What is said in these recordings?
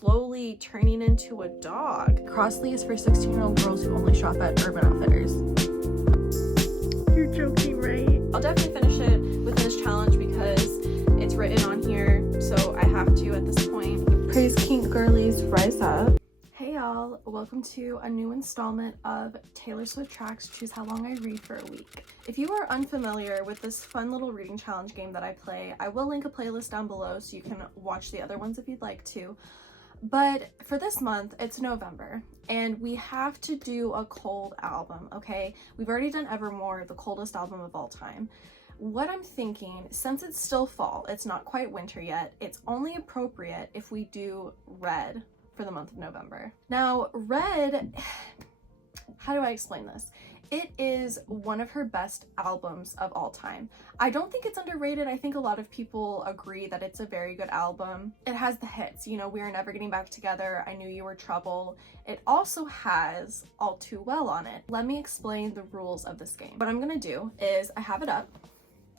slowly turning into a dog. Crossley is for 16-year-old girls who only shop at Urban Outfitters. You're joking, right? I'll definitely finish it within this challenge because it's written on here, so I have to at this point. Praise Kink Girlies, rise up. Hey y'all, welcome to a new installment of Taylor Swift Tracks Choose How Long I Read for a Week. If you are unfamiliar with this fun little reading challenge game that I play, I will link a playlist down below so you can watch the other ones if you'd like to. But for this month, it's November, and we have to do a cold album, okay? We've already done Evermore, the coldest album of all time. What I'm thinking, since it's still fall, it's not quite winter yet, it's only appropriate if we do Red for the month of November. Now, Red, how do I explain this? It is one of her best albums of all time. I don't think it's underrated. I think a lot of people agree that it's a very good album. It has the hits, you know, We Are Never Getting Back Together, I Knew You Were Trouble. It also has All Too Well on it. Let me explain the rules of this game. What I'm gonna do is, I have it up.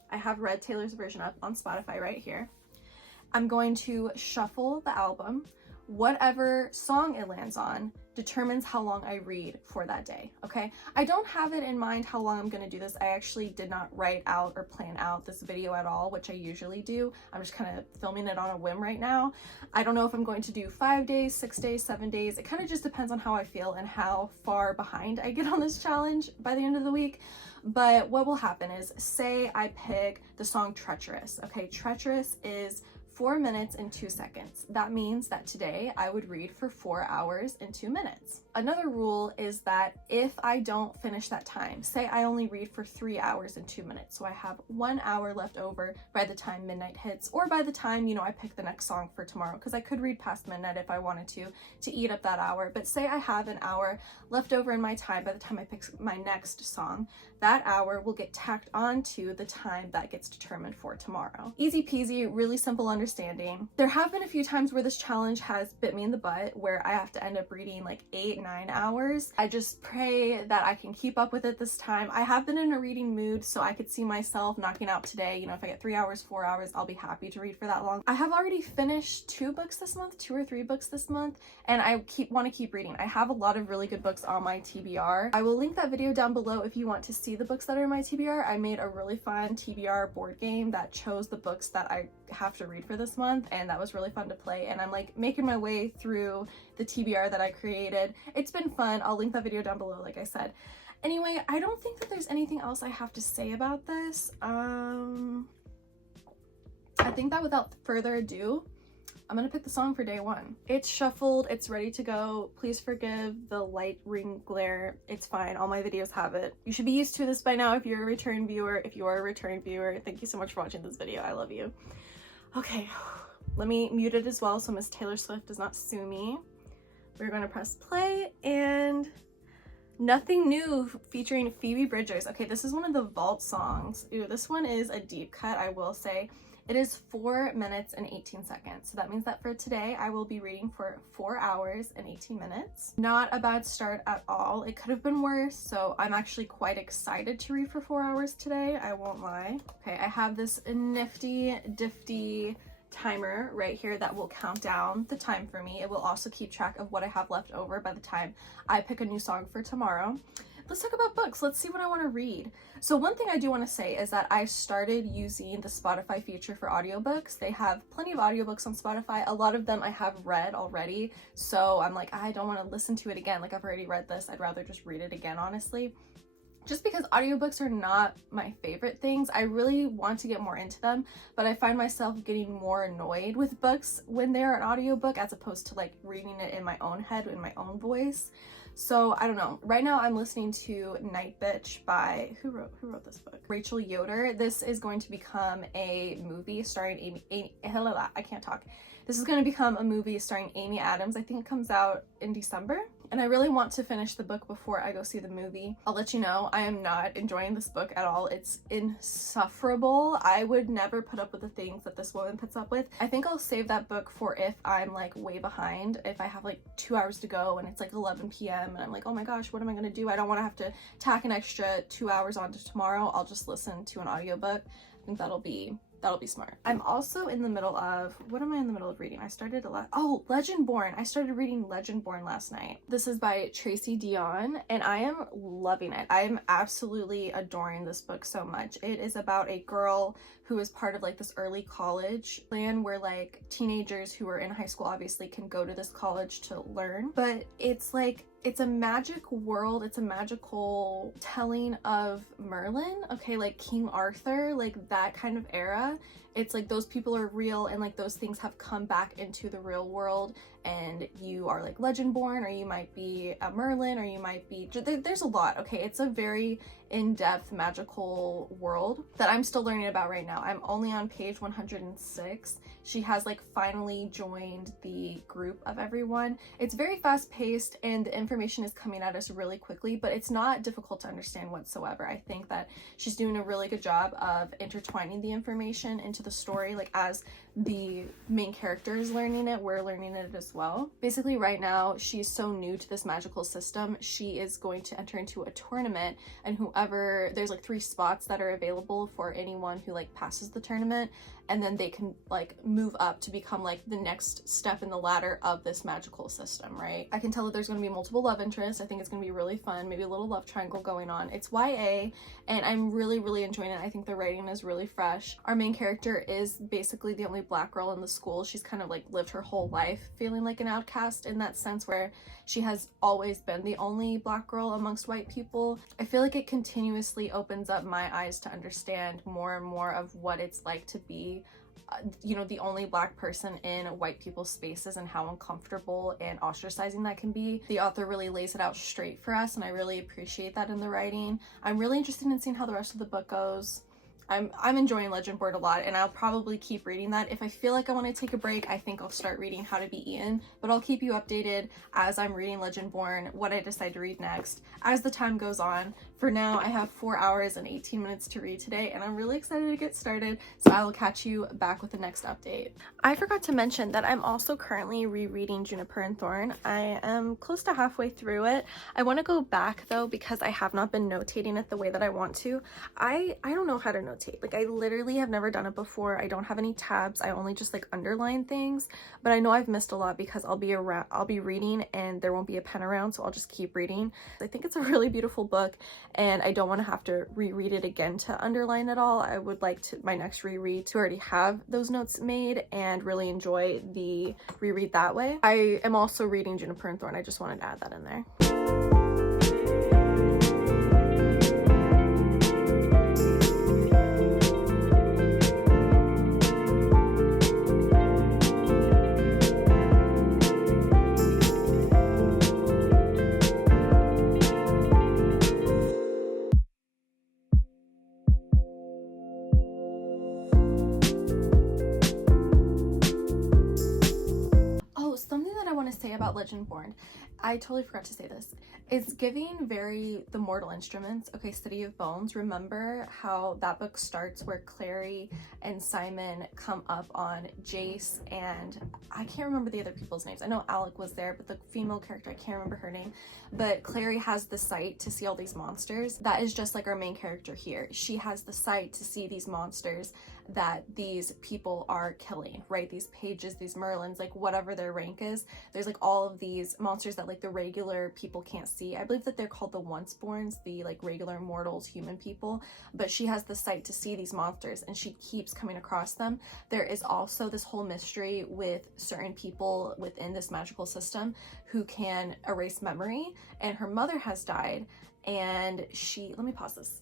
I have Red Taylor's version up on Spotify right here. I'm going to shuffle the album. Whatever song it lands on determines how long I read for that day, okay? I don't have it in mind how long I'm gonna do this. I actually did not write out or plan out this video at all, which I usually do. I'm just kind of filming it on a whim right now. I don't know if I'm going to do 5 days, 6 days, 7 days. It kind of just depends on how I feel and how far behind I get on this challenge by the end of the week. But what will happen is, say I pick the song Treacherous, okay? Treacherous is 4 minutes and 2 seconds. That means that today I would read for 4 hours and 2 minutes. Another rule is that if I don't finish that time, say I only read for 3 hours and 2 minutes, so I have 1 hour left over by the time midnight hits, or by the time, you know, I pick the next song for tomorrow, because I could read past midnight if I wanted to eat up that hour. But say I have an hour left over in my time by the time I pick my next song, that hour will get tacked onto the time that gets determined for tomorrow. Easy peasy, really simple understanding. There have been a few times where this challenge has bit me in the butt, where I have to end up reading like 8-9 hours. I just pray that I can keep up with it this time. I have been in a reading mood, so I could see myself knocking out today. You know, if I get 3 hours, 4 hours, I'll be happy to read for that long. I have already finished 2 books this month, 2 or 3 books this month, and I want to keep reading. I have a lot of really good books on my TBR. I will link that video down below if you want to see the books that are in my TBR. I made a really fun TBR board game that chose the books that I have to read for this month, and that was really fun to play, and I'm like making my way through the TBR that I created. It's been fun. I'll link that video down below, like I said. Anyway, I don't think that there's anything else I have to say about this. I think that without further ado, I'm gonna pick the song for day 1. It's shuffled, it's ready to go. Please forgive the light ring glare. It's fine, all my videos have it. You should be used to this by now if you're a return viewer. If you are a return viewer, thank you so much for watching this video. I love you. Okay, let me mute it as well so Miss Taylor Swift does not sue me. We're gonna press play, and Nothing New featuring Phoebe Bridgers. Okay, this is one of the vault songs. Ooh, this one is a deep cut, I will say. It is 4 minutes and 18 seconds. So that means that for today, I will be reading for 4 hours and 18 minutes. Not a bad start at all. It could have been worse, so I'm actually quite excited to read for 4 hours today, I won't lie. Okay, I have this nifty, difty timer right here that will count down the time for me. It will also keep track of what I have left over by the time I pick a new song for tomorrow. Let's talk about books. Let's see what I want to read. So one thing I do want to say is that I started using the Spotify feature for audiobooks. They have plenty of audiobooks on Spotify. A lot of them I have read already, so I'm like, I don't want to listen to it again. Like, I've already read this. I'd rather just read it again, honestly. Just because audiobooks are not my favorite things. I really want to get more into them, but I find myself getting more annoyed with books when they're an audiobook as opposed to like reading it in my own head, in my own voice. So I don't know. Right now I'm listening to Night Bitch by, who wrote this book? Rachel Yoder. This is going to become a movie starring I can't talk. This is going to become a movie starring Amy Adams. I think it comes out in December. And I really want to finish the book before I go see the movie. I'll let you know, I am not enjoying this book at all. It's insufferable. I would never put up with the things that this woman puts up with. I think I'll save that book for if I'm like way behind, if I have like 2 hours to go and it's like 11 p.m. and I'm like, oh my gosh, what am I gonna do? I don't want to have to tack an extra 2 hours onto tomorrow. I'll just listen to an audiobook. I think that'll be That'll be smart. I'm also in the middle of, what am I in the middle of reading? I started Legendborn. I started reading Legendborn last night. This is by Tracy Deonn, and I am loving it. I am absolutely adoring this book so much. It is about a girl who is part of like this early college plan where like teenagers who are in high school obviously can go to this college to learn, but it's like, it's a magic world. It's a magical telling of Merlin, okay, like King Arthur, like that kind of era. It's like those people are real and like those things have come back into the real world, and you are like Legendborn, or you might be a Merlin, or you might be, there's a lot, okay? It's a very in-depth magical world that I'm still learning about right now. I'm only on page 106. She has like finally joined the group of everyone. It's very fast-paced and the information is coming at us really quickly, but it's not difficult to understand whatsoever. I think that she's doing a really good job of intertwining the information into the story, like as the main character is learning it, we're learning it as well. Basically right now she's so new to this magical system, she is going to enter into a tournament, and whoever, there's like 3 spots that are available for anyone who like passes the tournament, and then they can like move up to become like the next step in the ladder of this magical system, right? I can tell that there's going to be multiple love interests. I think it's going to be really fun, maybe a little love triangle going on. It's YA and I'm really enjoying it. I think the writing is really fresh. Our main character is basically the only Black girl in the school. She's kind of like lived her whole life feeling like an outcast in that sense, where she has always been the only Black girl amongst white people. I feel like it continuously opens up my eyes to understand more and more of what it's like to be you know, the only Black person in white people's spaces, and how uncomfortable and ostracizing that can be. The author really lays it out straight for us, and I really appreciate that in the writing. I'm really interested in seeing how the rest of the book goes. I'm enjoying Legendborn a lot, and I'll probably keep reading that. If I feel like I want to take a break, I think I'll start reading How to Be Ian, but I'll keep you updated as I'm reading Legendborn, what I decide to read next as the time goes on. For now, I have 4 hours and 18 minutes to read today, and I'm really excited to get started, so I will catch you back with the next update. I forgot to mention that I'm also currently rereading Juniper and Thorn. I am close to halfway through it. I want to go back though, because I have not been notating it the way that I want to. I don't know how to notate. Like, I literally have never done it before. I don't have any tabs. I only just like underline things, but I know I've missed a lot because I'll be reading and there won't be a pen around, so I'll just keep reading. I think it's a really beautiful book, and I don't want to have to reread it again to underline it all. I would like to, my next reread, to already have those notes made and really enjoy the reread that way. I am also reading Juniper and Thorn. I just wanted to add that in there. Say about Legendborn, I totally forgot to say this. It's giving very The Mortal Instruments, okay, City of Bones. Remember how that book starts where Clary and Simon come up on Jace, and I can't remember the other people's names. I know Alec was there, but the female character, I can't remember her name. But Clary has the sight to see all these monsters. That is just like our main character here. She has the sight to see these monsters that these people are killing, right? These pages, these Merlins, like whatever their rank is. There's like all of these monsters that like the regular people can't see. I believe that they're called the Onceborns, the like regular mortals, human people, but she has the sight to see these monsters and she keeps coming across them. There is also this whole mystery with certain people within this magical system who can erase memory, and her mother has died, and she, let me pause this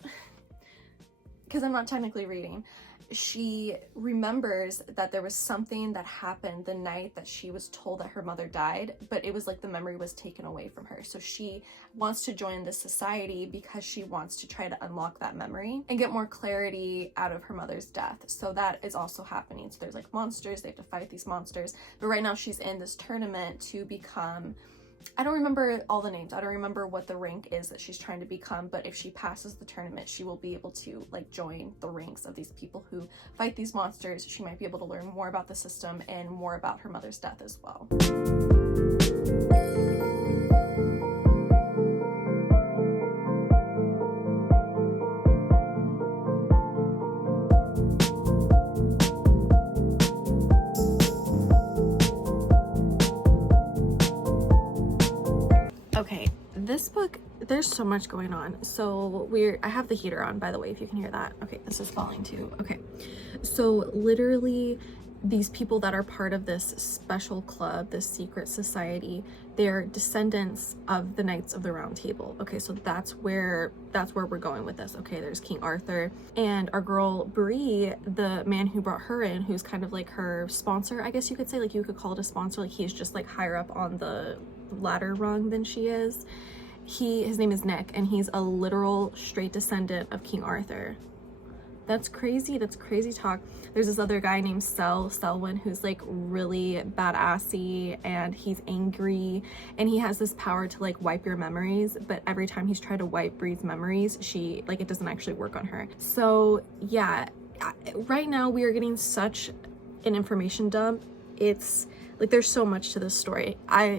because I'm not technically reading. She remembers that there was something that happened the night that she was told that her mother died, but it was like the memory was taken away from her. So she wants to join this society because she wants to try to unlock that memory and get more clarity out of her mother's death. So that is also happening. So there's like monsters, they have to fight these monsters. But right now she's in this tournament to become, I don't remember all the names. I don't remember what the rank is that she's trying to become, but if she passes the tournament, she will be able to like join the ranks of these people who fight these monsters. She might be able to learn more about the system and more about her mother's death as well. this book, there's so much going on. So I have the heater on, by the way, if you can hear that. Okay, this is falling too. Okay, so literally these people that are part of this special club, this secret society, they're descendants of the Knights of the Round Table. Okay, so that's where we're going with this. Okay, there's King Arthur and our girl Bree, the man who brought her in, who's kind of like her sponsor, I guess you could say. Like, you could call it a sponsor. Like, he's just like higher up on the ladder rung than she is. His name is Nick, and he's a literal straight descendant of King Arthur. That's crazy. That's crazy talk. There's this other guy named Selwyn, who's like really badassy, and he's angry, and he has this power to like wipe your memories, but every time he's tried to wipe Bree's memories, it doesn't actually work on her. So yeah, right now we are getting such an information dump. It's like, there's so much to this story.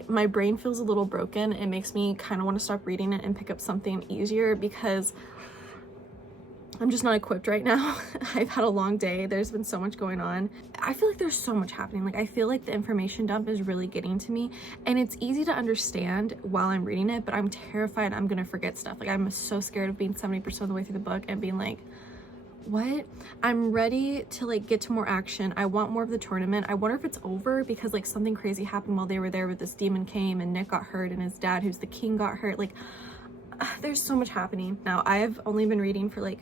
My brain feels a little broken. It makes me kind of want to stop reading it and pick up something easier, because I'm just not equipped right now. I've had a long day. There's been so much going on. I feel like there's so much happening. Like, I feel like the information dump is really getting to me, and it's easy to understand while I'm reading it, but I'm terrified I'm gonna forget stuff. Like, I'm so scared of being 70% of the way through the book and being like, what? I'm ready to like get to more action. I want more of the tournament. I wonder if it's over, because like something crazy happened while they were there, with this demon came and Nick got hurt, and his dad, who's the king, got hurt. Like, there's so much happening. Now, I've only been reading for like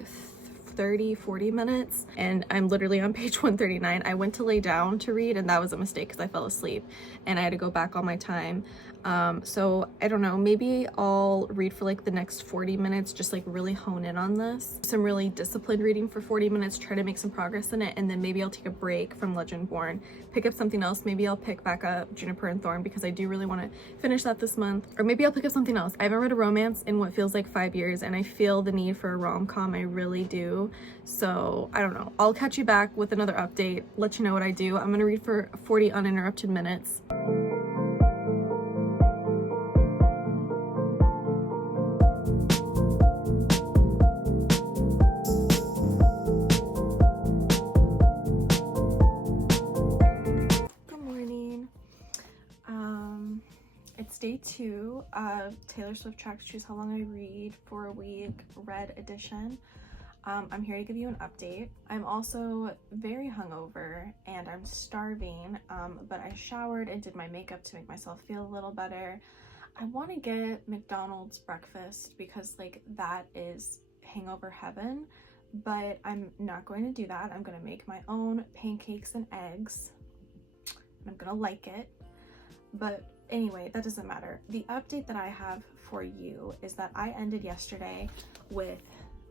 30-40 minutes, and I'm literally on page 139. I went to lay down to read, and that was a mistake because I fell asleep and I had to go back all my time. So I don't know, maybe I'll read for like the next 40 minutes, just like really hone in on this. Some really disciplined reading for 40 minutes, try to make some progress in it, and then maybe I'll take a break from Legendborn, pick up something else. Maybe I'll pick back up Juniper and Thorn, because I do really want to finish that this month. Or maybe I'll pick up something else. I haven't read a romance in what feels like 5 years, and I feel the need for a rom-com. I really do. So I don't know, I'll catch you back with another update, let you know what I do. I'm gonna read for 40 uninterrupted minutes. It's day 2 of Taylor Swift Tracks Choose How Long I Read for a Week Red Edition. I'm here to give you an update. I'm also very hungover and I'm starving, but I showered and did my makeup to make myself feel a little better. I want to get McDonald's breakfast because like that is hangover heaven, but I'm not going to do that. I'm going to make my own pancakes and eggs, and I'm going to like it. But anyway, that doesn't matter. The update that I have for you is that I ended yesterday with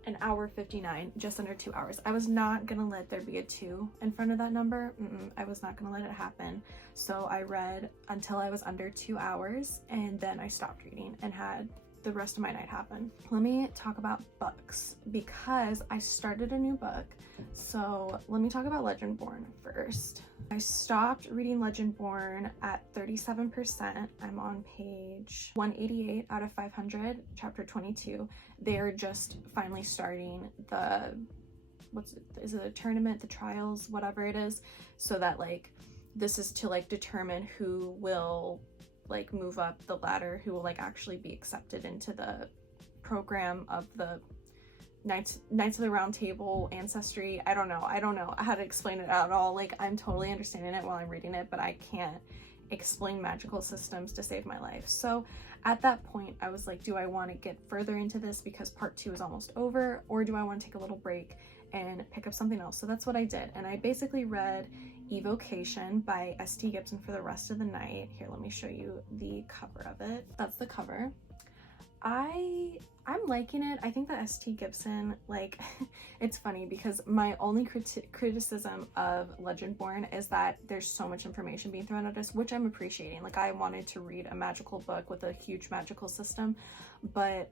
an hour 59, just under 2 hours. I was not gonna let there be a 2 in front of that number. I was not gonna let it happen. So I read until I was under 2 hours, and then I stopped reading and had the rest of my night happen. Let me talk about books, because I started a new book. So let me talk about Legendborn first. I stopped reading Legendborn at 37%. I'm on page 188 out of 500, chapter 22. They're just finally starting the, is it a tournament, the trials, whatever it is, so that like, this is to like determine who will like move up the ladder, who will like actually be accepted into the program of the Knights of the Round Table ancestry. I don't know how to explain it at all. Like, I'm totally understanding it while I'm reading it, but I can't explain magical systems to save my life. So at that point I was like, do I want to get further into this because part 2 is almost over, or do I want to take a little break and pick up something else? So that's what I did, and I basically read Evocation by S.T. Gibson for the rest of the night. Here, let me show you the cover of it. That's the cover. I'm liking it. I think that S.T. Gibson, like, it's funny because my only criticism of Legendborn is that there's so much information being thrown at us, which I'm appreciating. Like, I wanted to read a magical book with a huge magical system, but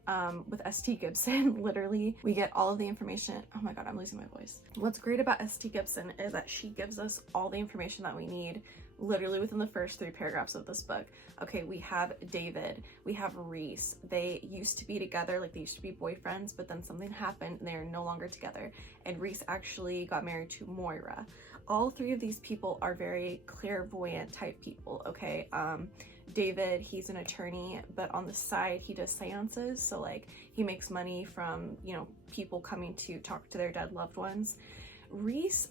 with S.T. Gibson, literally, we get all of the information. Oh my god, I'm losing my voice. What's great about S.T. Gibson is that she gives us all the information that we need literally within the first 3 paragraphs of this book. Okay, we have David, we have Reese. They used to be together, like they used to be boyfriends, but then something happened and they are no longer together. And Reese actually got married to Moira. All 3 of these people are very clairvoyant type people, okay? David, he's an attorney, but on the side he does seances, so like he makes money from, you know, people coming to talk to their dead loved ones. Reese,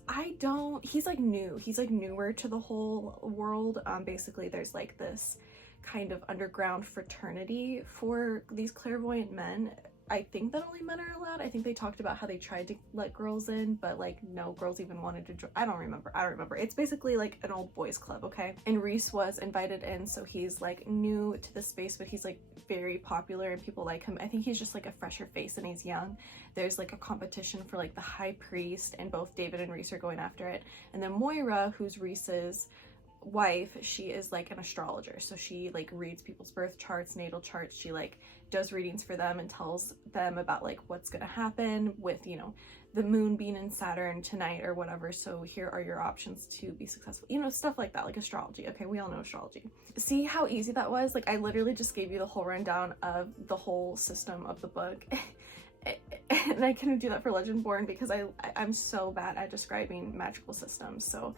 he's like newer to the whole world. Basically there's like this kind of underground fraternity for these clairvoyant men. I think that only men are allowed. I think they talked about how they tried to let girls in, but like no girls even wanted to join. I don't remember. It's basically like an old boys club, okay? And Reese was invited in, so he's like new to the space, but he's like very popular and people like him. I think he's just like a fresher face and he's young. There's like a competition for like the high priest, and both David and Reese are going after it. And then Moira, who's Reese's wife, she is like an astrologer, so she like reads people's birth charts, natal charts. She like does readings for them and tells them about like what's gonna happen with, you know, the moon being in Saturn tonight or whatever, so here are your options to be successful, you know, stuff like that, like astrology. Okay, we all know astrology. See how easy that was? Like I literally just gave you the whole rundown of the whole system of the book. And I couldn't do that for Legendborn because I'm so bad at describing magical systems. So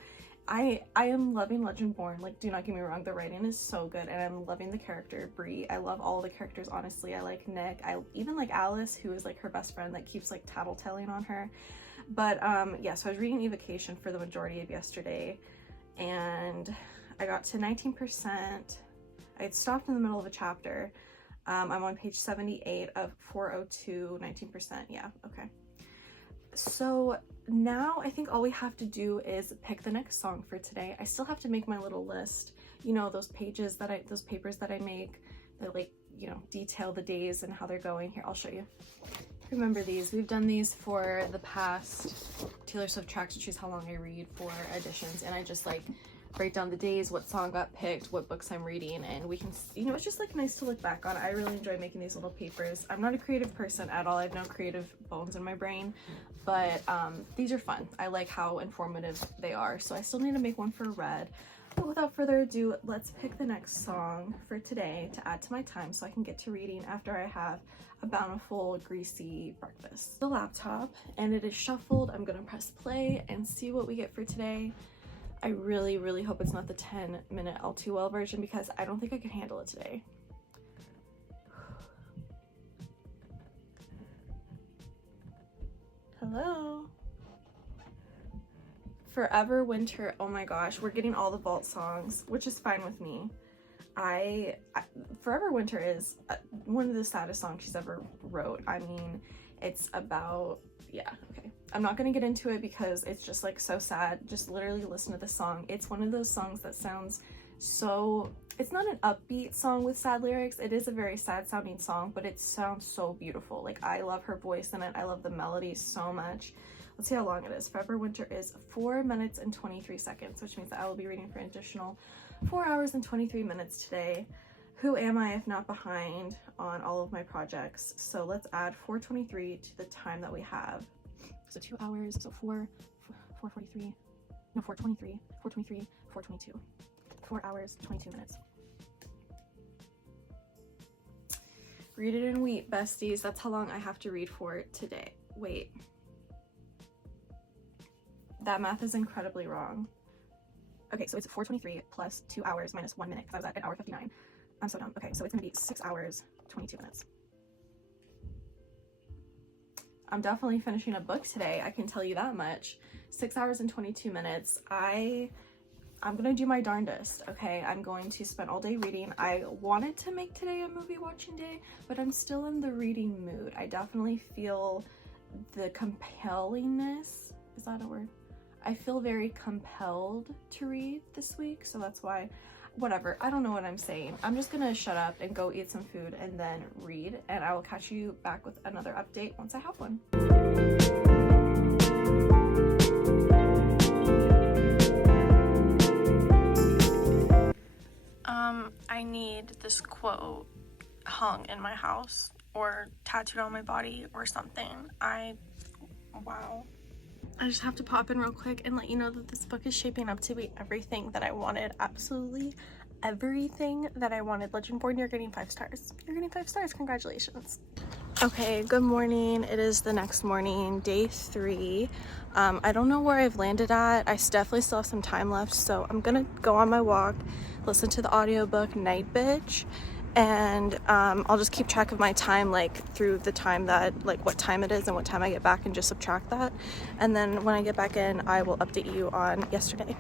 I am loving Legendborn. Like, do not get me wrong, the writing is so good, and I'm loving the character Bree. I love all the characters, honestly. I like Nick. I even like Alice, who is like her best friend that keeps like tattletelling on her. But yeah, so I was reading Evocation for the majority of yesterday, and I got to 19%. I had stopped in the middle of a chapter. I'm on page 78 of 402, 19%. Yeah, okay. So now I think all we have to do is pick the next song for today. I still have to make my little list, you know, those papers that I make that like, you know, detail the days and how they're going. Here, I'll show you. Remember these? We've done these for the past Taylor Swift Tracks to Choose How Long I Read for editions, and I just like write down the days, what song got picked, what books I'm reading, and we can, you know, it's just like nice to look back on. I really enjoy making these little papers. I'm not a creative person at all. I have no creative bones in my brain, but these are fun. I like how informative they are. So I still need to make one for Red. But without further ado, let's pick the next song for today to add to my time so I can get to reading after I have a bountiful, greasy breakfast. The laptop, and it is shuffled. I'm gonna press play and see what we get for today. I really, really hope it's not the 10-minute L2L version because I don't think I can handle it today. Hello? Forever Winter. Oh my gosh, we're getting all the vault songs, which is fine with me. Forever Winter is one of the saddest songs she's ever wrote. I mean, it's about, yeah, okay. I'm not gonna get into it because it's just like so sad. Just literally listen to the song. It's one of those songs that sounds so, it's not an upbeat song with sad lyrics. It is a very sad sounding song, but it sounds so beautiful. Like, I love her voice in it. I love the melody so much. Let's see how long it is. Forever Winter is 4 minutes and 23 seconds, which means that I will be reading for an additional 4 hours and 23 minutes today. Who am I if not behind on all of my projects? So let's add 4:23 to the time that we have. So 2 hours, so 4:43, no, 4:23, 4:23, 4:22. 4 hours, 22 minutes. Read it in wheat, besties. That's how long I have to read for today. Wait. That math is incredibly wrong. Okay, so it's 4:23 plus 2 hours minus 1 minute because I was at 1:59. I'm so dumb. Okay, so it's gonna be 6 hours, 22 minutes. I'm definitely finishing a book today, I can tell you that much. 6 hours and 22 minutes. I'm gonna do my darndest, okay? I'm going to spend all day reading. I wanted to make today a movie watching day, but I'm still in the reading mood. I definitely feel the compellingness, is that a word? I feel very compelled to read this week, so that's why, whatever, I don't know what I'm saying. I'm just gonna shut up and go eat some food and then read, and I will catch you back with another update once I have one. I need this quote hung in my house or tattooed on my body or something. Wow. I just have to pop in real quick and let you know that this book is shaping up to be everything that I wanted. Absolutely everything that I wanted. Legendborn, you're getting 5 stars. You're getting 5 stars. Congratulations. Okay, good morning. It is the next morning, day 3. I don't know where I've landed at. I definitely still have some time left, so I'm gonna go on my walk, listen to the audiobook Night Bitch, and I'll just keep track of my time, like through the time that, like what time it is and what time I get back, and just subtract that. And then when I get back in, I will update you on yesterday.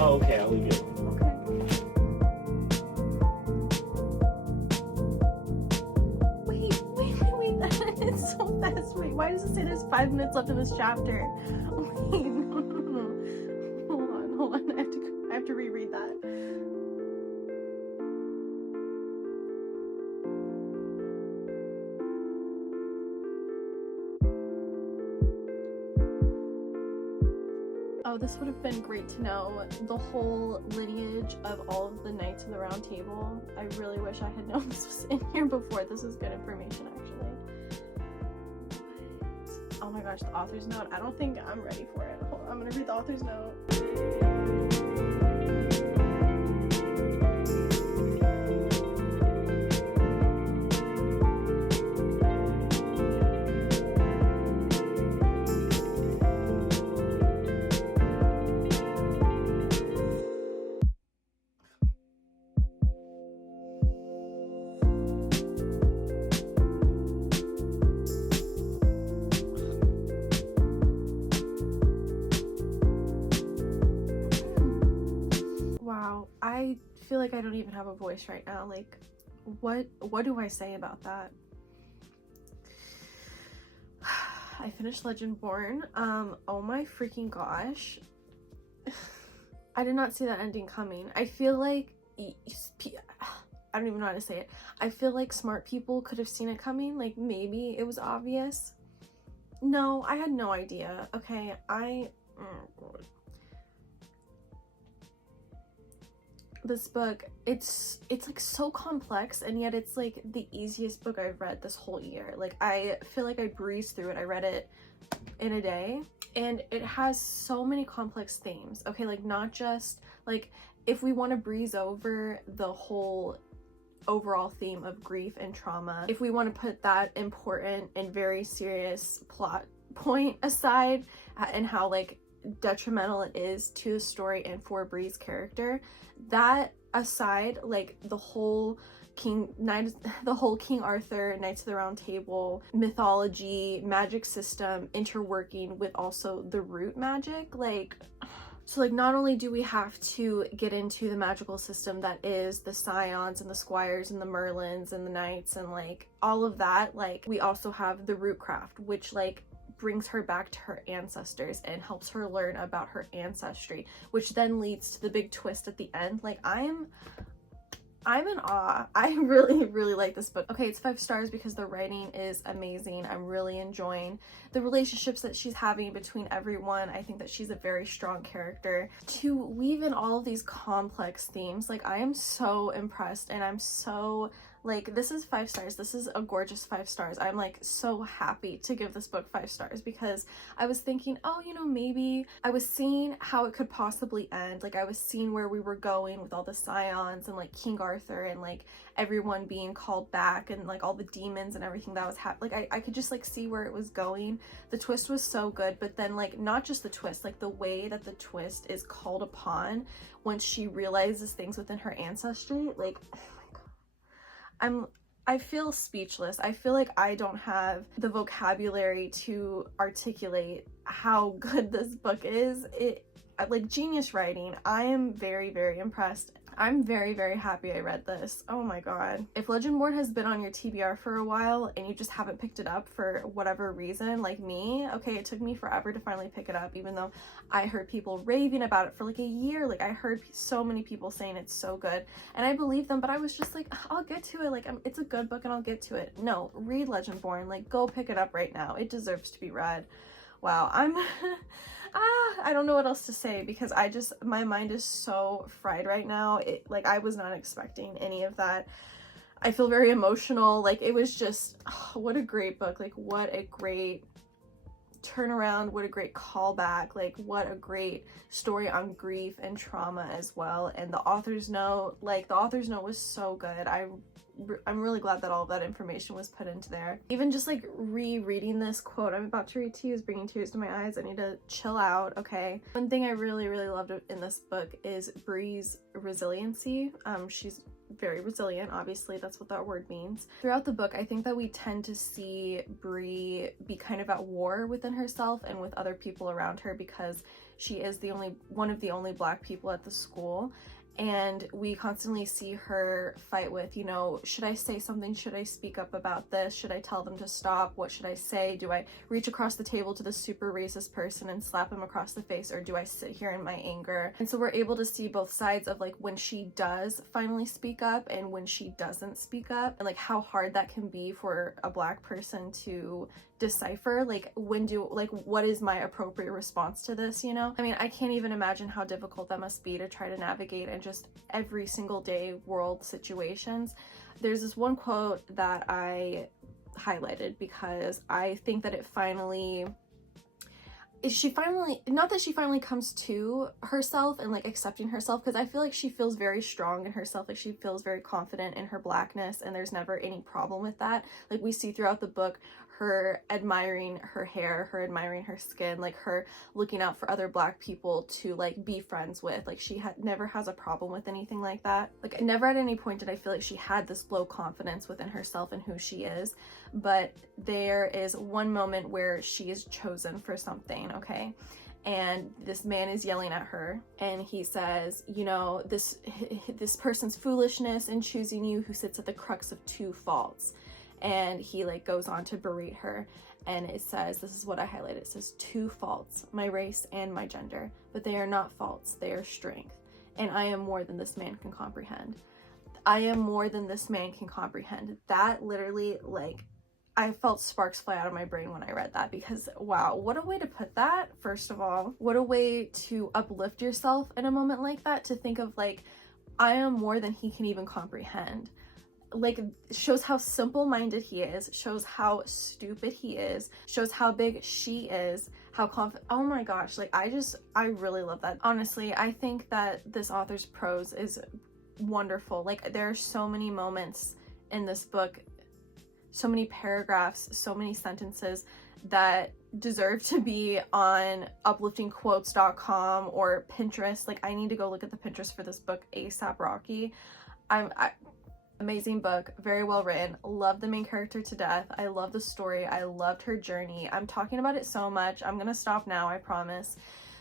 Oh, okay, I'll leave you. Okay. Wait. It's so fast. Wait, why does it say there's 5 minutes left in this chapter? Wait, no. Hold on. I have to reread that. Oh, this would have been great to know, the whole lineage of all of the Knights of the Round Table. I really wish I had known this was in here before. This is good information, actually. What? Oh my gosh, the author's note. I don't think I'm ready for it. Hold on, I'm gonna read the author's note. I feel like I don't even have a voice right now. Like, what do I say about that? I finished Legendborn. Oh my freaking gosh. I did not see that ending coming. I feel like I don't even know how to say it. I feel like smart people could have seen it coming. Like, maybe it was obvious. No, I had no idea. Okay, this book, it's like so complex, and yet it's like the easiest book I've read this whole year. Like, I feel like I breezed through it. I read it in a day, and it has so many complex themes. Okay, like, not just like, if we want to breeze over the whole overall theme of grief and trauma, if we want to put that important and very serious plot point aside, and how like detrimental it is to the story and for Bree's character, that aside, like the whole King Arthur, Knights of the Round Table, mythology, magic system interworking with also the root magic, like, so like, not only do we have to get into the magical system that is the Scions and the Squires and the Merlins and the Knights and like all of that, like we also have the root craft, which like brings her back to her ancestors and helps her learn about her ancestry, which then leads to the big twist at the end. Like, I'm in awe. I really like this book. Okay, it's 5 stars because the writing is amazing. I'm really enjoying the relationships that she's having between everyone. I think that she's a very strong character to weave in all of these complex themes. Like, I am so impressed, and I'm so Like, this is 5 stars. This is a gorgeous 5 stars. I'm like so happy to give this book 5 stars because I was thinking, oh, you know, maybe I was seeing how it could possibly end. Like, I was seeing where we were going with all the scions and like King Arthur and like everyone being called back and like all the demons and everything that was happening. Like, I could just like see where it was going. The twist was so good, but then like not just the twist, like the way that the twist is called upon when she realizes things within her ancestry, like, I feel speechless. I feel like I don't have the vocabulary to articulate how good this book is. Like, genius writing. I am very, very impressed. I'm very, very happy I read this. Oh my god. If Legendborn has been on your TBR for a while and you just haven't picked it up for whatever reason, like me, okay, it took me forever to finally pick it up, even though I heard people raving about it for like a year. Like, I heard so many people saying it's so good, and I believe them, but I was just like, I'll get to it. Like, it's a good book and I'll get to it. No, read Legendborn. Like, go pick it up right now. It deserves to be read. Wow, I'm I don't know what else to say because my mind is so fried right now. Like, I was not expecting any of that. I feel very emotional. Like, it was just, oh, what a great book. Like, what a great turnaround, what a great callback, like what a great story on grief and trauma as well. And the author's note, like the author's note was so good. I'm really glad that all of that information was put into there. Even just like rereading this quote I'm about to read to you is bringing tears to my eyes. I need to chill out, okay? One thing I really, really loved in this book is Bree's resiliency. She's very resilient, obviously that's what that word means. Throughout the book, I think that we tend to see Bree be kind of at war within herself and with other people around her because she is one of the only Black people at the school. And we constantly see her fight with, you know, should I say something? Should I speak up about this? Should I tell them to stop? What should I say? Do I reach across the table to the super racist person and slap him across the face? Or do I sit here in my anger? And so we're able to see both sides of like when she does finally speak up and when she doesn't speak up, and like how hard that can be for a Black person to decipher, like what is my appropriate response to this, you know? I mean, I can't even imagine how difficult that must be to try to navigate and just every single day world situations. There's this one quote that I highlighted because I think that not that she finally comes to herself and like accepting herself, because I feel like she feels very strong in herself, like she feels very confident in her Blackness and there's never any problem with that. Like we see throughout the book her admiring her hair, her admiring her skin, like her looking out for other Black people to like be friends with. Like she never has a problem with anything like that. Like never at any point did I feel like she had this low confidence within herself and who she is. But there is one moment where she is chosen for something, okay? And this man is yelling at her and he says, you know, this person's foolishness in choosing you who sits at the crux of 2 faults. And he like goes on to berate her, and it says, this is what I highlighted, it says 2 faults, my race and my gender, but they are not faults, they are strength, and I am more than this man can comprehend. I am more than this man can comprehend. That literally, like, I felt sparks fly out of my brain when I read that, because wow, what a way to put that. First of all, what a way to uplift yourself in a moment like that, to think of like, I am more than he can even comprehend. Like, shows how simple-minded he is, shows how stupid he is, shows how big she is, how confident. Oh my gosh, like I really love that. Honestly, I think that this author's prose is wonderful. Like there are so many moments in this book, so many paragraphs, so many sentences that deserve to be on upliftingquotes.com or Pinterest. Like I need to go look at the Pinterest for this book ASAP Rocky. Amazing book, very well written. Love the main character to death. I love the story. I loved her journey. I'm talking about it so much. I'm gonna stop now, I promise,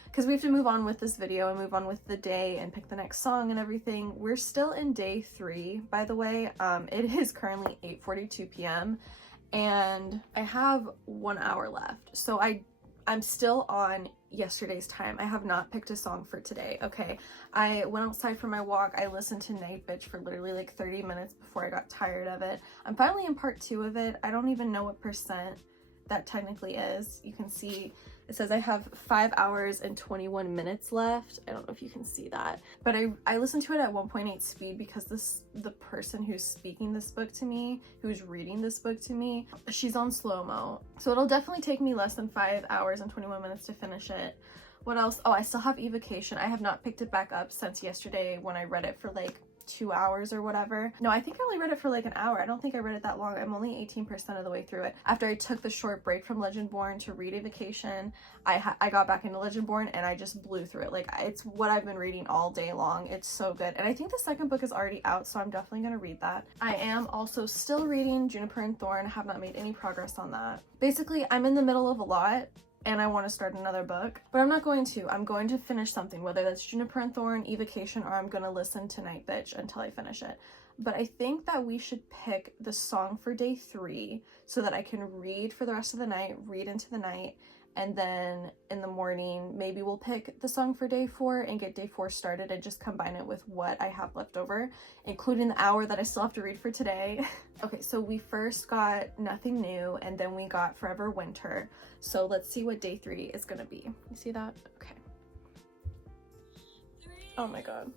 because we have to move on with this video and move on with the day and pick the next song and everything. We're still in day 3, by the way. It is currently 8:42 p.m. and I have 1 hour left. So I'm still on yesterday's time. I have not picked a song for today, okay? I went outside for my walk. I listened to Night Bitch for literally like 30 minutes before I got tired of it. I'm finally in part 2 of it. I don't even know what percent that technically is. You can see it says I have 5 hours and 21 minutes left. I don't know if you can see that, but I listened to it at 1.8 speed because the person who's speaking this book to me, who's reading this book to me, she's on slow-mo. So it'll definitely take me less than 5 hours and 21 minutes to finish it. What else? Oh, I still have Evocation. I have not picked it back up since yesterday when I read it for like 2 hours or whatever. No, I think I only read it for like an hour. I don't think I read it that long. I'm only 18% of the way through it. After I took the short break from Legendborn to read Evocation, I got back into Legendborn and I just blew through it. Like, it's what I've been reading all day long. It's so good. And I think the second book is already out, so I'm definitely gonna read that. I am also still reading Juniper and Thorn. I have not made any progress on that. Basically, I'm in the middle of a lot and I want to start another book, but I'm not going to. I'm going to finish something, whether that's Juniper and Thorn, Evocation, or I'm going to listen to Night Bitch until I finish it. But I think that we should pick the song for day 3 so that I can read for the rest of the night, read into the night, and then in the morning, maybe we'll pick the song for day 4 and get day 4 started and just combine it with what I have left over, including the hour that I still have to read for today. Okay, so we first got Nothing New and then we got Forever Winter. So let's see what day 3 is gonna be. You see that? Okay. Oh my god.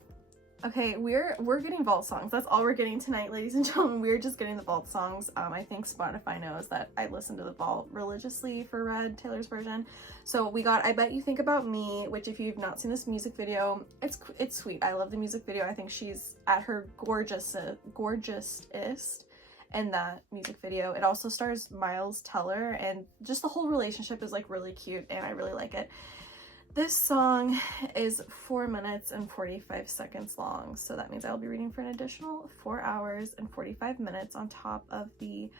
Okay, we're getting vault songs. That's all we're getting tonight, ladies and gentlemen. We're just getting the vault songs. I think Spotify knows that I listen to the vault religiously for Red, Taylor's version. So we got I Bet You Think About Me, which if you've not seen this music video, it's sweet. I love the music video. I think she's at her gorgeousest in that music video. It also stars Miles Teller, and just the whole relationship is like really cute and I really like it. This song is 4 minutes and 45 seconds long, so that means I'll be reading for an additional 4 hours and 45 minutes on top of the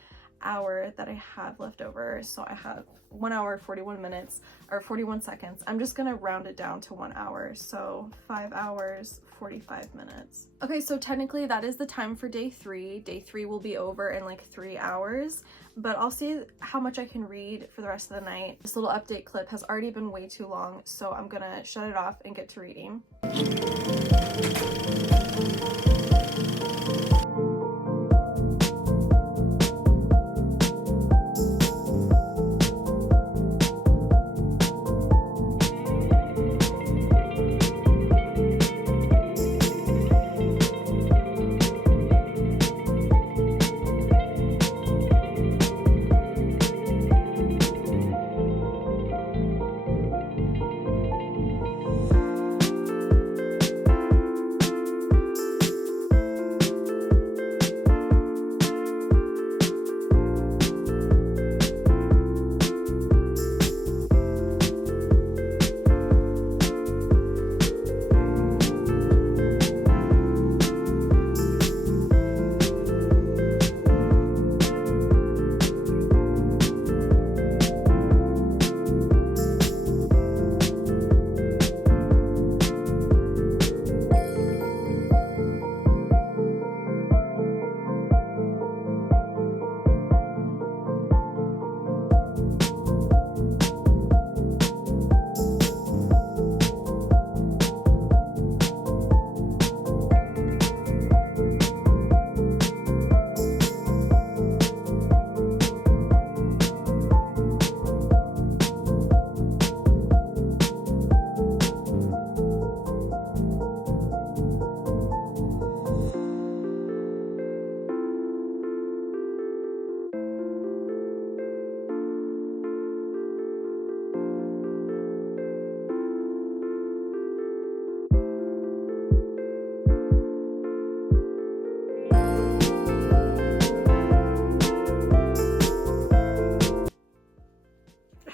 hour that I have left over. So I have 1 hour 41 minutes or 41 seconds. I'm just gonna round it down to 1 hour, so 5 hours 45 minutes. Okay, so technically that is the time for day 3. Day 3 will be over in like 3 hours, but I'll see how much I can read for the rest of the night. This little update clip has already been way too long, so I'm gonna shut it off and get to reading.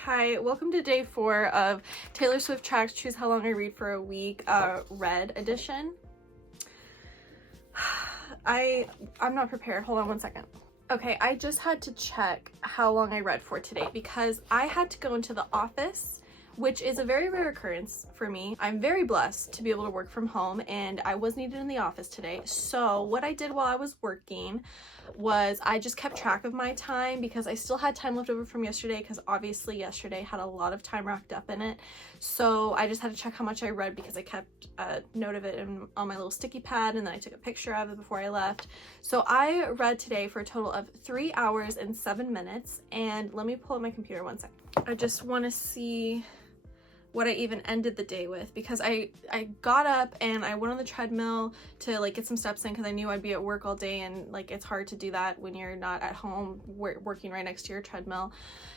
Hi, welcome to day 4 of Taylor Swift Tracks Choose How Long I Read for a Week, Red edition. I'm not prepared. Hold on one second. Okay, I just had to check how long I read for today because I had to go into the office which is a very rare occurrence for me. I'm very blessed to be able to work from home, and I was needed in the office today. So what I did while I was working was I just kept track of my time because I still had time left over from yesterday, because obviously yesterday had a lot of time racked up in it. So I just had to check how much I read because I kept a note of it on my little sticky pad, and then I took a picture of it before I left. So I read today for a total of 3 hours and 7 minutes, and let me pull up my computer one second. I just want to see what I even ended the day with, because I got up and I went on the treadmill to like get some steps in, because I knew I'd be at work all day, and like it's hard to do that when you're not at home working right next to your treadmill.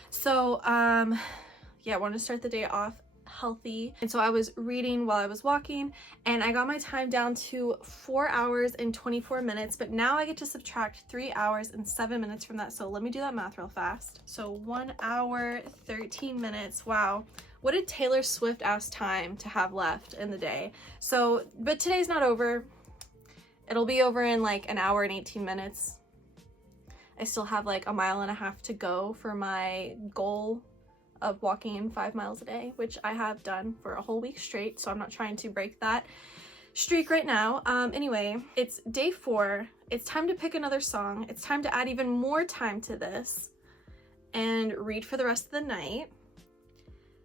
So yeah, I wanted to start the day off healthy, and so I was reading while I was walking, and I got my time down to 4 hours and 24 minutes, but now I get to subtract 3 hours and 7 minutes from that. So let me do that math real fast. So 1 hour 13 minutes. Wow, what a Taylor Swift ass time to have left in the day. So, but today's not over. It'll be over in like an hour and 18 minutes. I still have like a mile and a half to go for my goal of walking 5 miles a day, which I have done for a whole week straight. So I'm not trying to break that streak right now. Anyway, it's day 4. It's time to pick another song. It's time to add even more time to this and read for the rest of the night.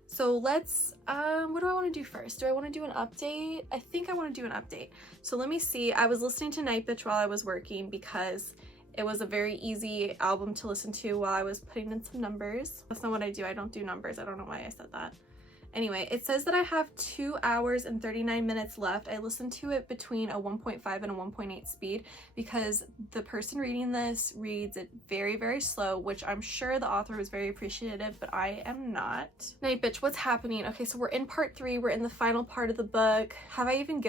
So let's, what do I want to do first? Do I want to do an update? I think I want to do an update. So let me see. I was listening to Night Bitch while I was working because it was a very easy album to listen to while I was putting in some numbers. That's not what I do. I don't do numbers. I don't know why I said that. Anyway, it says that I have 2 hours and 39 minutes left. I listened to it between a 1.5 and a 1.8 speed because the person reading this reads it very, very slow, which I'm sure the author was very appreciative, but I am not. Night Bitch, what's happening? Okay, so we're in part 3. We're in the final part of the book. Have I even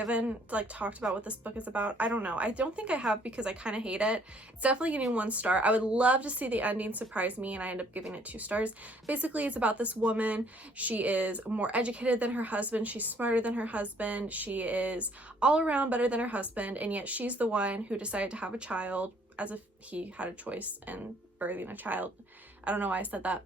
talked about what this book is about? I don't know. I don't think I have because I kind of hate it. It's definitely getting 1 star. I would love to see the ending surprise me, and I end up giving it 2 stars. Basically, it's about this woman. She is more educated than her husband, she's smarter than her husband, she is all around better than her husband, and yet she's the one who decided to have a child, as if he had a choice in birthing a child. I don't know why I said that.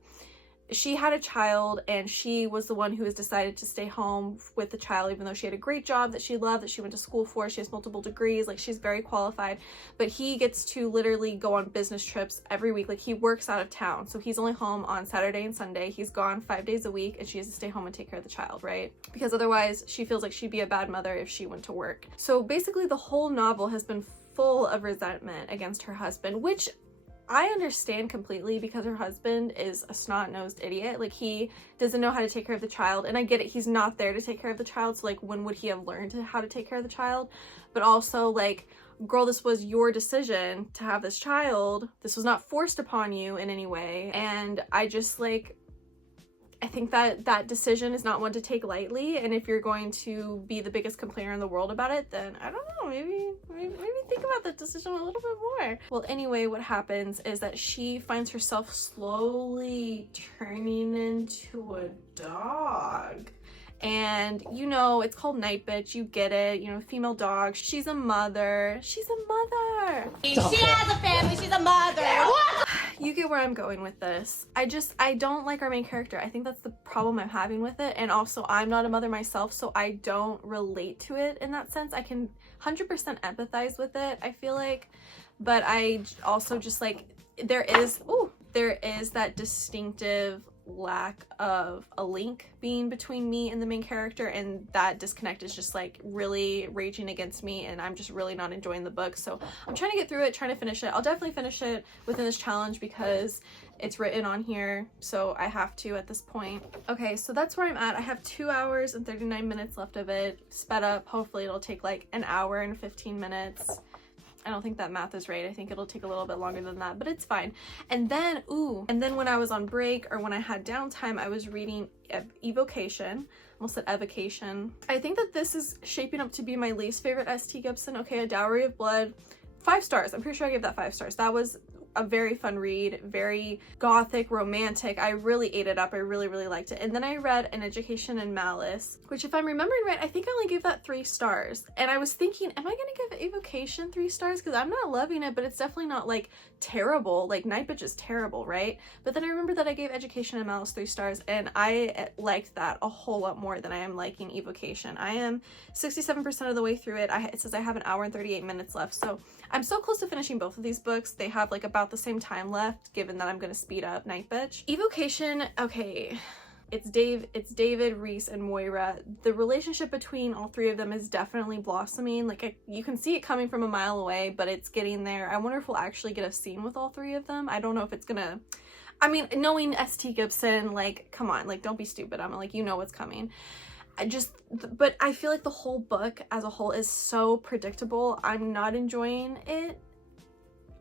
She had a child, and she was the one who has decided to stay home with the child, even though she had a great job that she loved, that she went to school for. She has multiple degrees, like she's very qualified, but he gets to literally go on business trips every week. Like he works out of town, so he's only home on Saturday and Sunday. He's gone 5 days a week, and she has to stay home and take care of the child, right? Because otherwise she feels like she'd be a bad mother if she went to work. So basically the whole novel has been full of resentment against her husband, which I understand completely, because her husband is a snot-nosed idiot. Like he doesn't know how to take care of the child, and I get it, he's not there to take care of the child, so like when would he have learned how to take care of the child? But also like, girl, this was your decision to have this child. This was not forced upon you in any way. And I just like, I think that that decision is not one to take lightly, and if you're going to be the biggest complainer in the world about it, then I don't know, maybe think about that decision a little bit more. Well, anyway, what happens is that she finds herself slowly turning into a dog. And you know, it's called Night Bitch, you get it, you know, female dog. She's a mother. She's a mother. She has a family, she's a mother. What? You get where I'm going with this. I don't like our main character. I think that's the problem I'm having with it. And also, I'm not a mother myself, so I don't relate to it in that sense. I can 100% empathize with it, I feel like. But I also just like, there is that distinctive lack of a link being between me and the main character, and that disconnect is just like really raging against me, and I'm just really not enjoying the book. So I'm trying to get through it, trying to finish it. I'll definitely finish it within this challenge because it's written on here, so I have to at this point. Okay, so that's where I'm at. I have 2 hours and 39 minutes left of it, sped up. Hopefully it'll take like an hour and 15 minutes. I don't think that math is right. I think it'll take a little bit longer than that, but it's fine. And then when I was on break or when I had downtime, I was reading Evocation. Almost said Evocation. I think that this is shaping up to be my least favorite S.T. Gibson. Okay, A Dowry of Blood. 5 stars. I'm pretty sure I gave that 5 stars. That was a very fun read, very gothic, romantic. I really ate it up. I really, really liked it. And then I read An Education in Malice, which if I'm remembering right, I think I only gave that 3 stars. And I was thinking, am I gonna give Evocation 3 stars? Because I'm not loving it, but it's definitely not like terrible. Like Night Bitch is terrible, right? But then I remember that I gave Education in Malice 3 stars, and I liked that a whole lot more than I am liking Evocation. I am 67% of the way through it. It says I have an hour and 38 minutes left, so I'm so close to finishing both of these books. They have like about the same time left, given that I'm gonna speed up Night Bitch. Evocation, okay, it's David, Reese, and Moira. The relationship between all 3 of them is definitely blossoming. Like you can see it coming from a mile away, but it's getting there. I wonder if we'll actually get a scene with all 3 of them. I don't know if it's gonna, I mean, knowing S.T. Gibson, like, come on, like, don't be stupid. I'm like, you know what's coming. But I feel like the whole book as a whole is so predictable. I'm not enjoying it.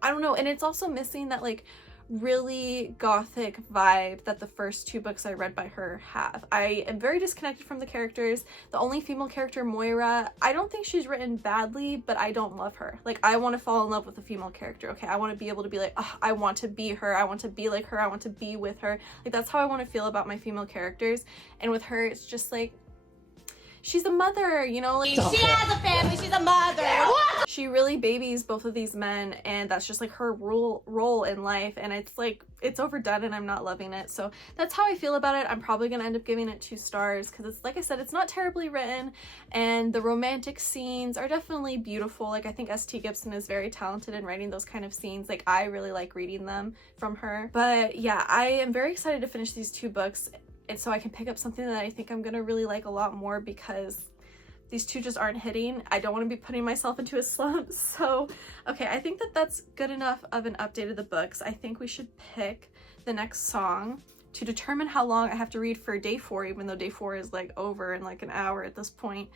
I don't know. And it's also missing that like really gothic vibe that the first 2 books I read by her have. I am very disconnected from the characters. The only female character, Moira, I don't think she's written badly, but I don't love her. Like, I want to fall in love with a female character, okay? I want to be able to be like, oh, I want to be her. I want to be like her. I want to be with her. Like, that's how I want to feel about my female characters. And with her, it's just like, she's a mother, you know, like She has a family, she's a mother. What? She really babies both of these men, and that's just like her role in life, and it's like, it's overdone and I'm not loving it. So that's how I feel about it. I'm probably gonna end up giving it 2 stars because it's, like I said, it's not terribly written, and the romantic scenes are definitely beautiful. Like, I think S.T. Gibson is very talented in writing those kind of scenes. Like, I really like reading them from her. But yeah, I am very excited to finish these 2 books, and so I can pick up something that I think I'm gonna really like a lot more, because these 2 just aren't hitting. I don't want to be putting myself into a slump. So, okay, I think that that's good enough of an update of the books. I think we should pick the next song to determine how long I have to read for day 4, even though day 4 is like over in like an hour at this point.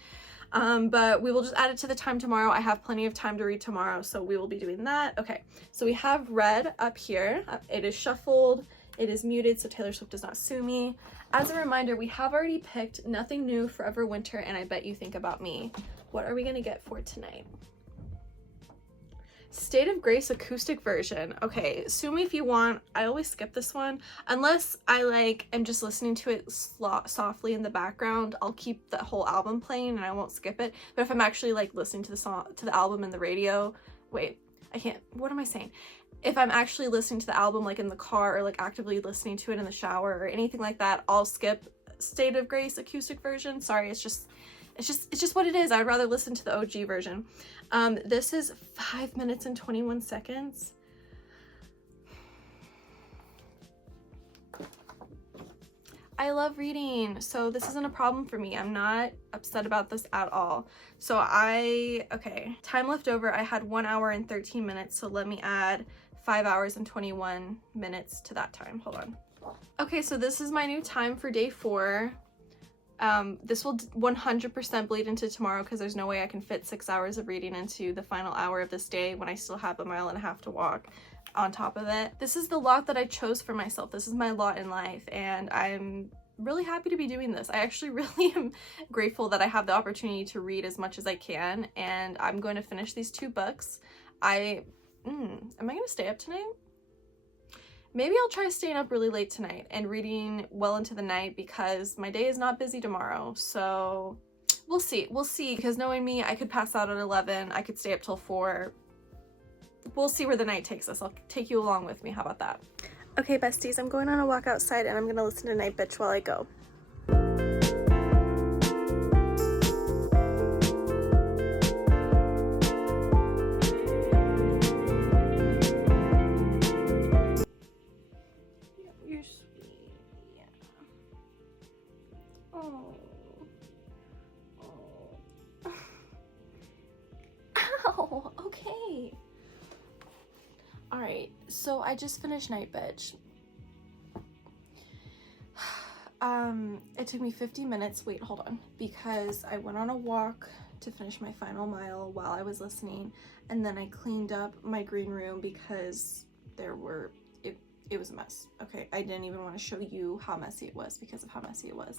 But we will just add it to the time tomorrow. I have plenty of time to read tomorrow, so we will be doing that. Okay, so we have Red up here. It is shuffled. It is muted so Taylor Swift does not sue me. As a reminder, we have already picked Nothing New, Forever Winter, and I Bet You Think About Me. What are we gonna get for tonight? State of Grace acoustic version. Okay, sue me if you want. I always skip this one. Unless I like am just listening to it softly in the background, I'll keep the whole album playing and I won't skip it. But if I'm actually like listening to the song, to the album in the radio, wait, I can't, what am I saying? If I'm actually listening to the album like in the car, or like actively listening to it in the shower or anything like that, I'll skip State of Grace acoustic version. Sorry, it's just what it is. I'd rather listen to the OG version. This is 5 minutes and 21 seconds. I love reading, so this isn't a problem for me. I'm not upset about this at all. So okay, time left over, I had 1 hour and 13 minutes, so let me add 5 hours and 21 minutes to that time. Hold on. Okay, so this is my new time for day 4. This will 100% bleed into tomorrow because there's no way I can fit 6 hours of reading into the final hour of this day when I still have 1.5 miles to walk on top of it. This is the lot that I chose for myself. This is my lot in life, and I'm really happy to be doing this. I actually really am grateful that I have the opportunity to read as much as I can, and I'm going to finish these 2 books. Am I gonna stay up tonight? Maybe I'll try staying up really late tonight and reading well into the night, because my day is not busy tomorrow. So we'll see, because knowing me, I could pass out at 11, I could stay up till 4. We'll see where the night takes us. I'll take you along with me. How about that? Okay, besties, I'm going on a walk outside and I'm gonna listen to Night Bitch while I go. You're sweet. Yeah. Oh. Ow. Okay. All right. So I just finished Night Bitch. It took me 50 minutes. Wait, hold on. Because I went on a walk to finish my final mile while I was listening, and then I cleaned up my green room because it was a mess. Okay, I didn't even want to show you how messy it was because of how messy it was.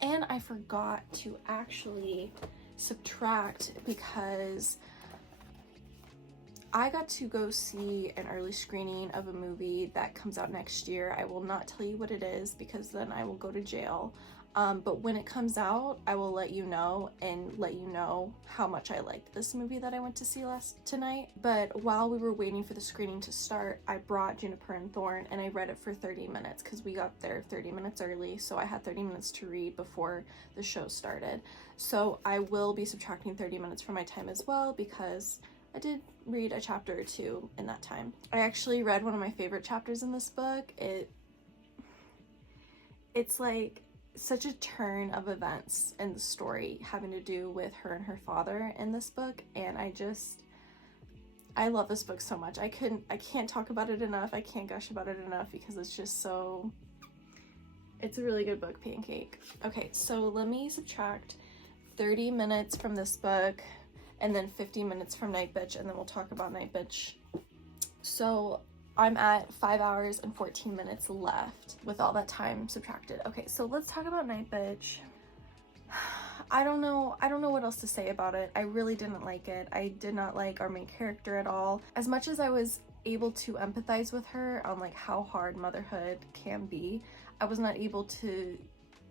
And I forgot to actually subtract because I got to go see an early screening of a movie that comes out next year. I will not tell you what it is because then I will go to jail. But when it comes out, I will let you know and let you know how much I liked this movie that I went to see tonight. But while we were waiting for the screening to start, I brought Juniper and Thorn and I read it for 30 minutes because we got there 30 minutes early. So I had 30 minutes to read before the show started. So I will be subtracting 30 minutes from my time as well because I did read a chapter or two in that time. I actually read one of my favorite chapters in this book. It's like such a turn of events in the story having to do with her and her father in this book, and I love this book so much. I can't talk about it enough. I can't gush about it enough because it's a really good book, Pancake. Okay, so let me subtract 30 minutes from this book and then 50 minutes from Night Bitch, and then we'll talk about Night Bitch. So I'm at 5 hours and 14 minutes left with all that time subtracted. Okay, so let's talk about Night Bitch. I don't know what else to say about it. I really didn't like it. I did not like our main character at all. As much as I was able to empathize with her on like how hard motherhood can be, I was not able to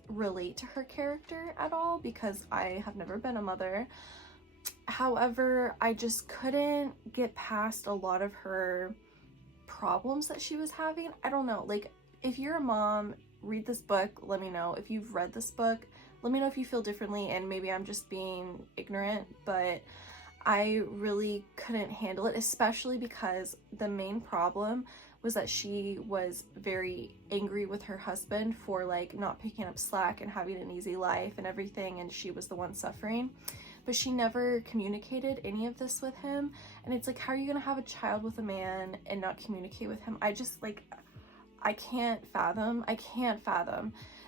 relate to her character at all because I have never been a mother. However, I just couldn't get past a lot of her problems that she was having. I don't know, like, if you're a mom, read this book, let me know. If you've read this book, let me know if you feel differently, and maybe I'm just being ignorant, but I really couldn't handle it, especially because the main problem was that she was very angry with her husband for like not picking up slack and having an easy life and everything, and she was the one suffering. But she never communicated any of this with him, and it's like, how are you gonna have a child with a man and not communicate with him? I just like, I can't fathom.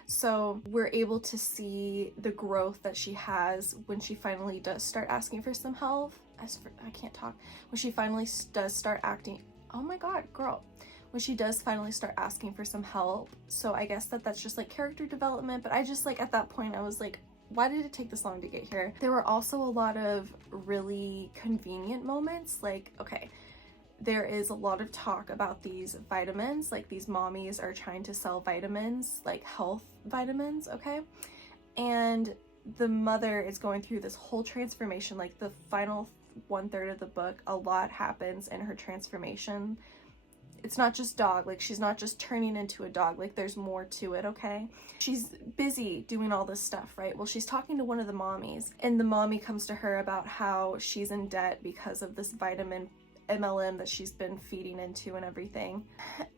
So we're able to see the growth that she has when she finally does start asking for some help. I can't talk. When she finally does start acting, oh my god, girl. When she does finally start asking for some help. So I guess that's just like character development, but I just like, at that point I was like, why did it take this long to get here? There were also a lot of really convenient moments. Like, okay, there is a lot of talk about these vitamins, like these mommies are trying to sell vitamins, like health vitamins, okay? And the mother is going through this whole transformation, like the final 1/3 of the book, a lot happens in her transformation. It's not just dog, like she's not just turning into a dog, like there's more to it, okay? She's busy doing all this stuff, right? Well, she's talking to one of the mommies, and the mommy comes to her about how she's in debt because of this vitamin MLM that she's been feeding into and everything.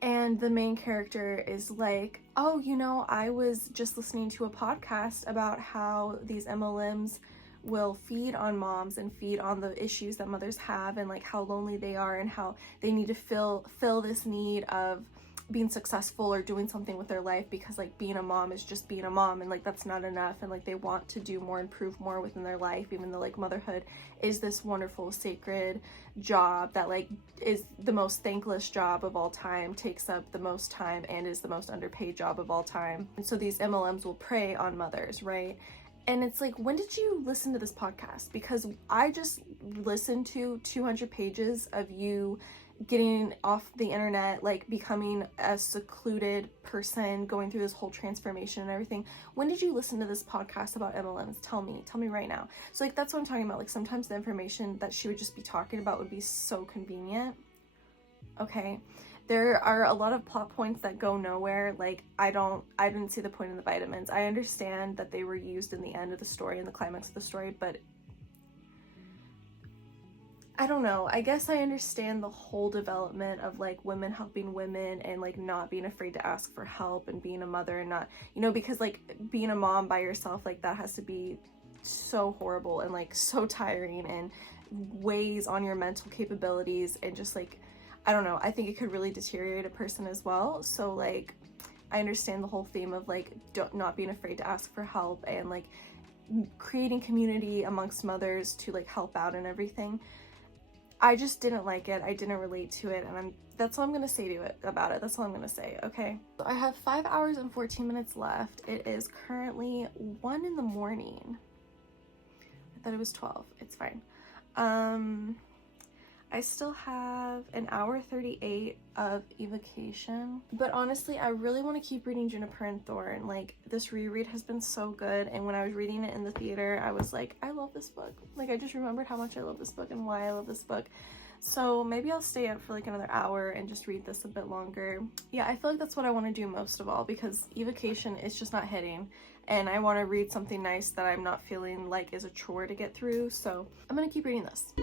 And the main character is like, oh, you know, I was just listening to a podcast about how these MLMs will feed on moms and feed on the issues that mothers have and like how lonely they are and how they need to fill this need of being successful or doing something with their life, because like being a mom is just being a mom and like that's not enough, and like they want to do more and prove more within their life, even though like motherhood is this wonderful sacred job that like is the most thankless job of all time, takes up the most time, and is the most underpaid job of all time. And so these MLMs will prey on mothers, right? And it's like, when did you listen to this podcast? Because I just listened to 200 pages of you getting off the internet, like becoming a secluded person, going through this whole transformation and everything. When did you listen to this podcast about MLMs? Tell me right now. So like, that's what I'm talking about. Like sometimes the information that she would just be talking about would be so convenient. Okay. There are a lot of plot points that go nowhere. Like I didn't see the point in the vitamins. I understand that they were used in the end of the story, in the climax of the story, but I don't know. I guess I understand the whole development of like women helping women and like not being afraid to ask for help and being a mother and not, you know, because like being a mom by yourself, like that has to be so horrible and like so tiring and weighs on your mental capabilities, and just like, I don't know, I think it could really deteriorate a person as well. So like, I understand the whole theme of like not being afraid to ask for help and like creating community amongst mothers to like help out and everything. I just didn't like it. I didn't relate to it, and that's all I'm gonna say to it about it. That's all I'm gonna say, okay? So I have 5 hours and 14 minutes left. It is currently 1 in the morning. I thought it was 12. It's fine. I still have an hour 38 of evocation, but honestly I really want to keep reading Juniper and Thorn. Like, this reread has been so good, and when I was reading it in the theater I was like, I love this book. Like, I just remembered how much I love this book and why I love this book. So maybe I'll stay up for like another hour and just read this a bit longer. Yeah, I feel like that's what I want to do most of all, because evocation is just not hitting, and I want to read something nice that I'm not feeling like is a chore to get through. So I'm gonna keep reading this.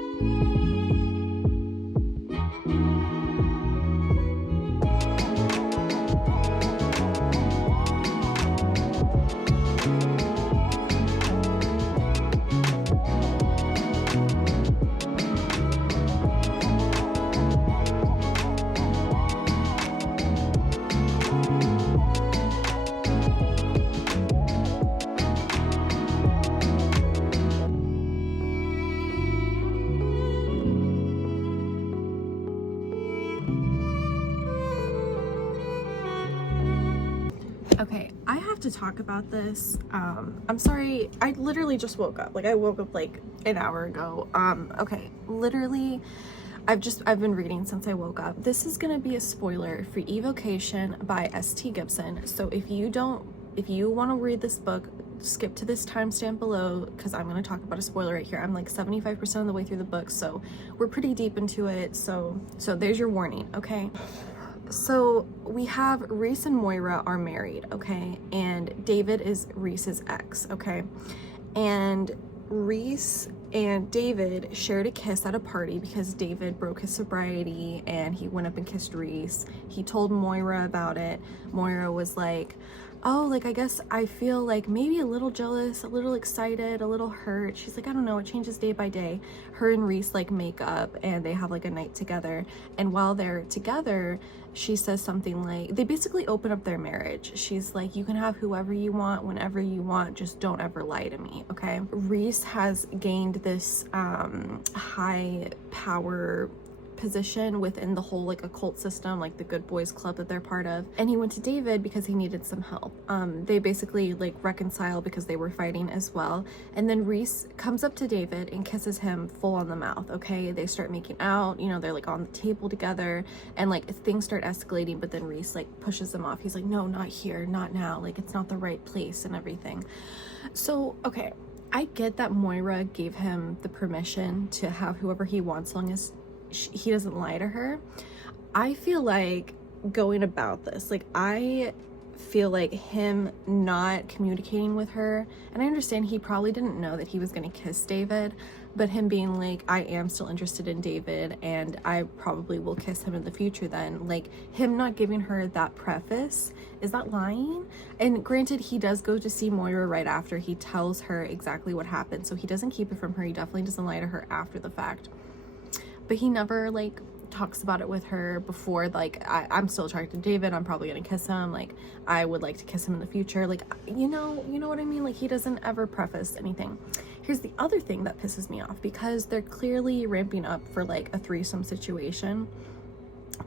Okay, I have to talk about this. I'm sorry, I literally just woke up. Like, I woke up like an hour ago. Okay, literally, I've been reading since I woke up. This is gonna be a spoiler for Evocation by S.T. Gibson. So if you want to read this book, skip to this timestamp below, because I'm going to talk about a spoiler right here. I'm like 75% of the way through the book, so we're pretty deep into it. So there's your warning, okay? So we have Rhys and Moira are married, okay? And David is Rhys's ex, okay? And Rhys and David shared a kiss at a party because David broke his sobriety and he went up and kissed Rhys. He told Moira about it. Moira was like, oh, like, I guess I feel like maybe a little jealous, a little excited, a little hurt. She's like, I don't know, it changes day by day. Her and Rhys like make up and they have like a night together. And while they're together, she says something like, they basically open up their marriage. She's like, you can have whoever you want, whenever you want, just don't ever lie to me, okay? Rhys has gained this high power position within the whole like occult system, like the Good Boys Club that they're part of, and he went to David because he needed some help. They basically like reconcile because they were fighting as well, and then Rhys comes up to David and kisses him full on the mouth, okay? They start making out, you know, they're like on the table together, and like things start escalating, but then Rhys like pushes him off. He's like, no, not here, not now, like it's not the right place and everything. So okay, I get that Moira gave him the permission to have whoever he wants, as long as he doesn't lie to her. I feel like going about this, like, I feel like him not communicating with her, and I understand he probably didn't know that he was going to kiss David, but him being like, I am still interested in David and I probably will kiss him in the future, then like him not giving her that preface, is that lying? And granted, he does go to see Moira right after. He tells her exactly what happened, so he doesn't keep it from her. He definitely doesn't lie to her after the fact, but he never like talks about it with her before, like, I'm still attracted to David, I'm probably gonna kiss him, like I would like to kiss him in the future, like, you know what I mean? Like, he doesn't ever preface anything. Here's the other thing that pisses me off, because they're clearly ramping up for like a threesome situation,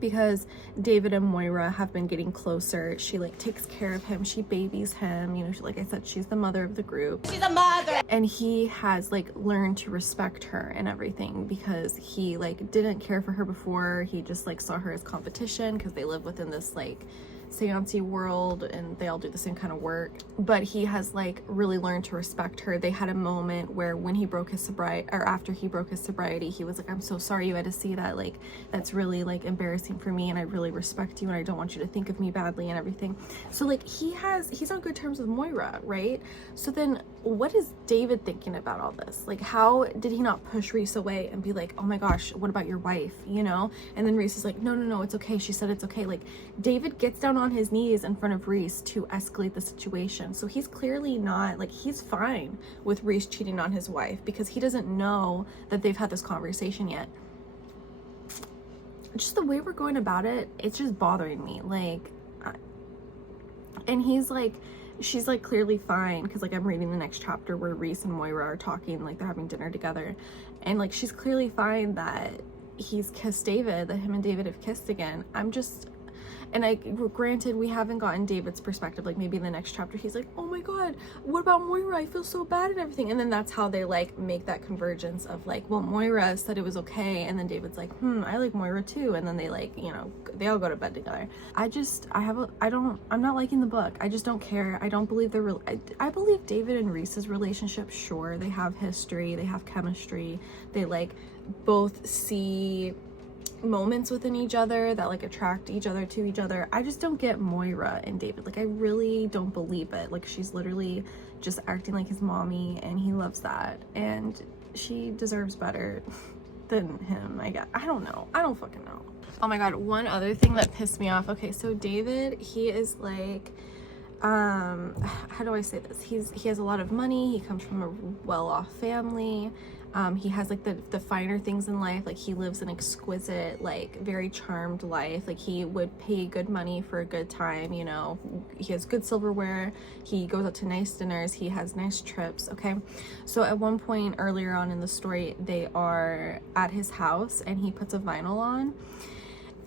because David and Moira have been getting closer. She like takes care of him, she babies him, you know, like I said, she's the mother of the group. She's a mother. And he has like learned to respect her and everything, because he like didn't care for her before. He just like saw her as competition because they live within this like seance-y world and they all do the same kind of work, but he has like really learned to respect her. They had a moment where when he broke his sobriety, or after he broke his sobriety, he was like, I'm so sorry you had to see that, like that's really like embarrassing for me, and I really respect you and I don't want you to think of me badly and everything. So like he's on good terms with Moira, right? So then what is David thinking about all this? Like, how did he not push Rhys away and be like, oh my gosh, what about your wife, you know? And then Rhys is like, no, it's okay, she said it's okay. Like, David gets down on his knees in front of Rhys to escalate the situation. So he's clearly not, like, he's fine with Rhys cheating on his wife because he doesn't know that they've had this conversation yet. Just the way we're going about it, it's just bothering me. Like, and he's like, she's like clearly fine, because like I'm reading the next chapter where Rhys and Moira are talking, like they're having dinner together, and like she's clearly fine that he's kissed David, that him and David have kissed again. I'm just, And granted, we haven't gotten David's perspective. Like maybe in the next chapter he's like, oh my god, what about Moira? I feel so bad and everything. And then that's how they like make that convergence of like, well, Moira said it was okay, and then David's like, I like Moira too. And then they like, you know, they all go to bed together. I'm not liking the book. I just don't care. I don't believe I believe David and Reese's relationship, sure, they have history, they have chemistry, they like both see moments within each other that like attract each other to each other. I just don't get Moira and David. Like I really don't believe it. Like she's literally just acting like his mommy, and he loves that, and she deserves better than him, I guess. I don't know. I don't fucking know. Oh my god, one other thing that pissed me off. Okay, so David, he is like, how do I say this? He has a lot of money. He comes from a well-off family. He has like the finer things in life. Like he lives an exquisite, like very charmed life. Like he would pay good money for a good time, you know. He has good silverware. He goes out to nice dinners. He has nice trips. Okay, so at one point earlier on in the story, they are at his house and he puts a vinyl on,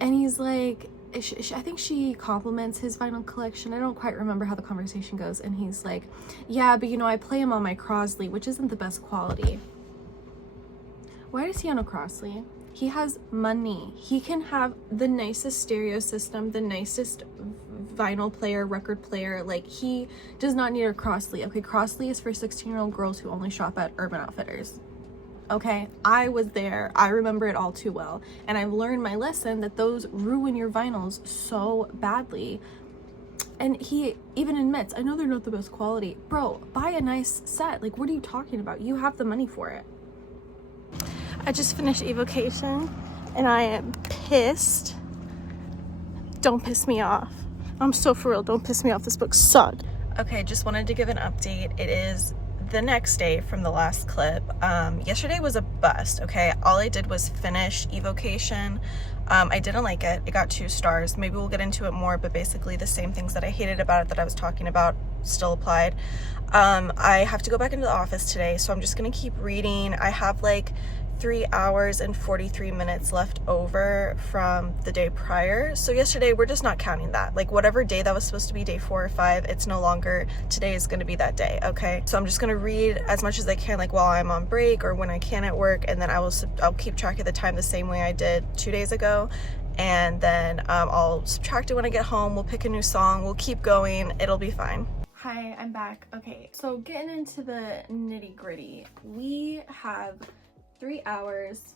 and he's like, I think she compliments his vinyl collection. I don't quite remember how the conversation goes. And he's like, yeah, but you know, I play him on my Crosley, which isn't the best quality. Why does he own a Crosley? He has money. He can have the nicest stereo system, the nicest vinyl player, record player. Like he does not need a Crosley. Okay, Crosley is for 16-year-old girls who only shop at Urban Outfitters. Okay, I was there. I remember it all too well. And I've learned my lesson that those ruin your vinyls so badly. And he even admits, I know they're not the best quality. Bro, buy a nice set. Like, what are you talking about? You have the money for it. I just finished Evocation and I am pissed. Don't piss me off. I'm so for real. Don't piss me off. This book sucked. Okay, just wanted to give an update. It is the next day from the last clip. Yesterday was a bust, okay? All I did was finish Evocation. I didn't like it. It got 2 stars. Maybe we'll get into it more, but basically the same things that I hated about it that I was talking about still applied. I have to go back into the office today, so I'm just gonna keep reading. I have like 3 hours and 43 minutes left over from the day prior. So yesterday, we're just not counting that. Like whatever day that was supposed to be, day 4 or 5, it's no longer, today is gonna be that day, okay? So I'm just gonna read as much as I can, like while I'm on break or when I can at work, and then I'll keep track of the time the same way I did 2 days ago. And then I'll subtract it when I get home. We'll pick a new song. We'll keep going. It'll be fine. Hi, I'm back. Okay, so getting into the nitty gritty, we have 3 hours.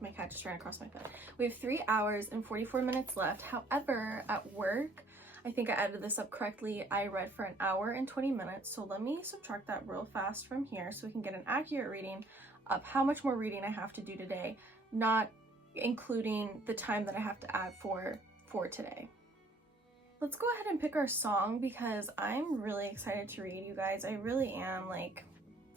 My cat just ran across my foot. We have 3 hours and 44 minutes left. However, at work, I think I added this up correctly. I read for 1 hour and 20 minutes. So let me subtract that real fast from here so we can get an accurate reading of how much more reading I have to do today, not including the time that I have to add for today. Let's go ahead and pick our song because I'm really excited to read, you guys. I really am. Like,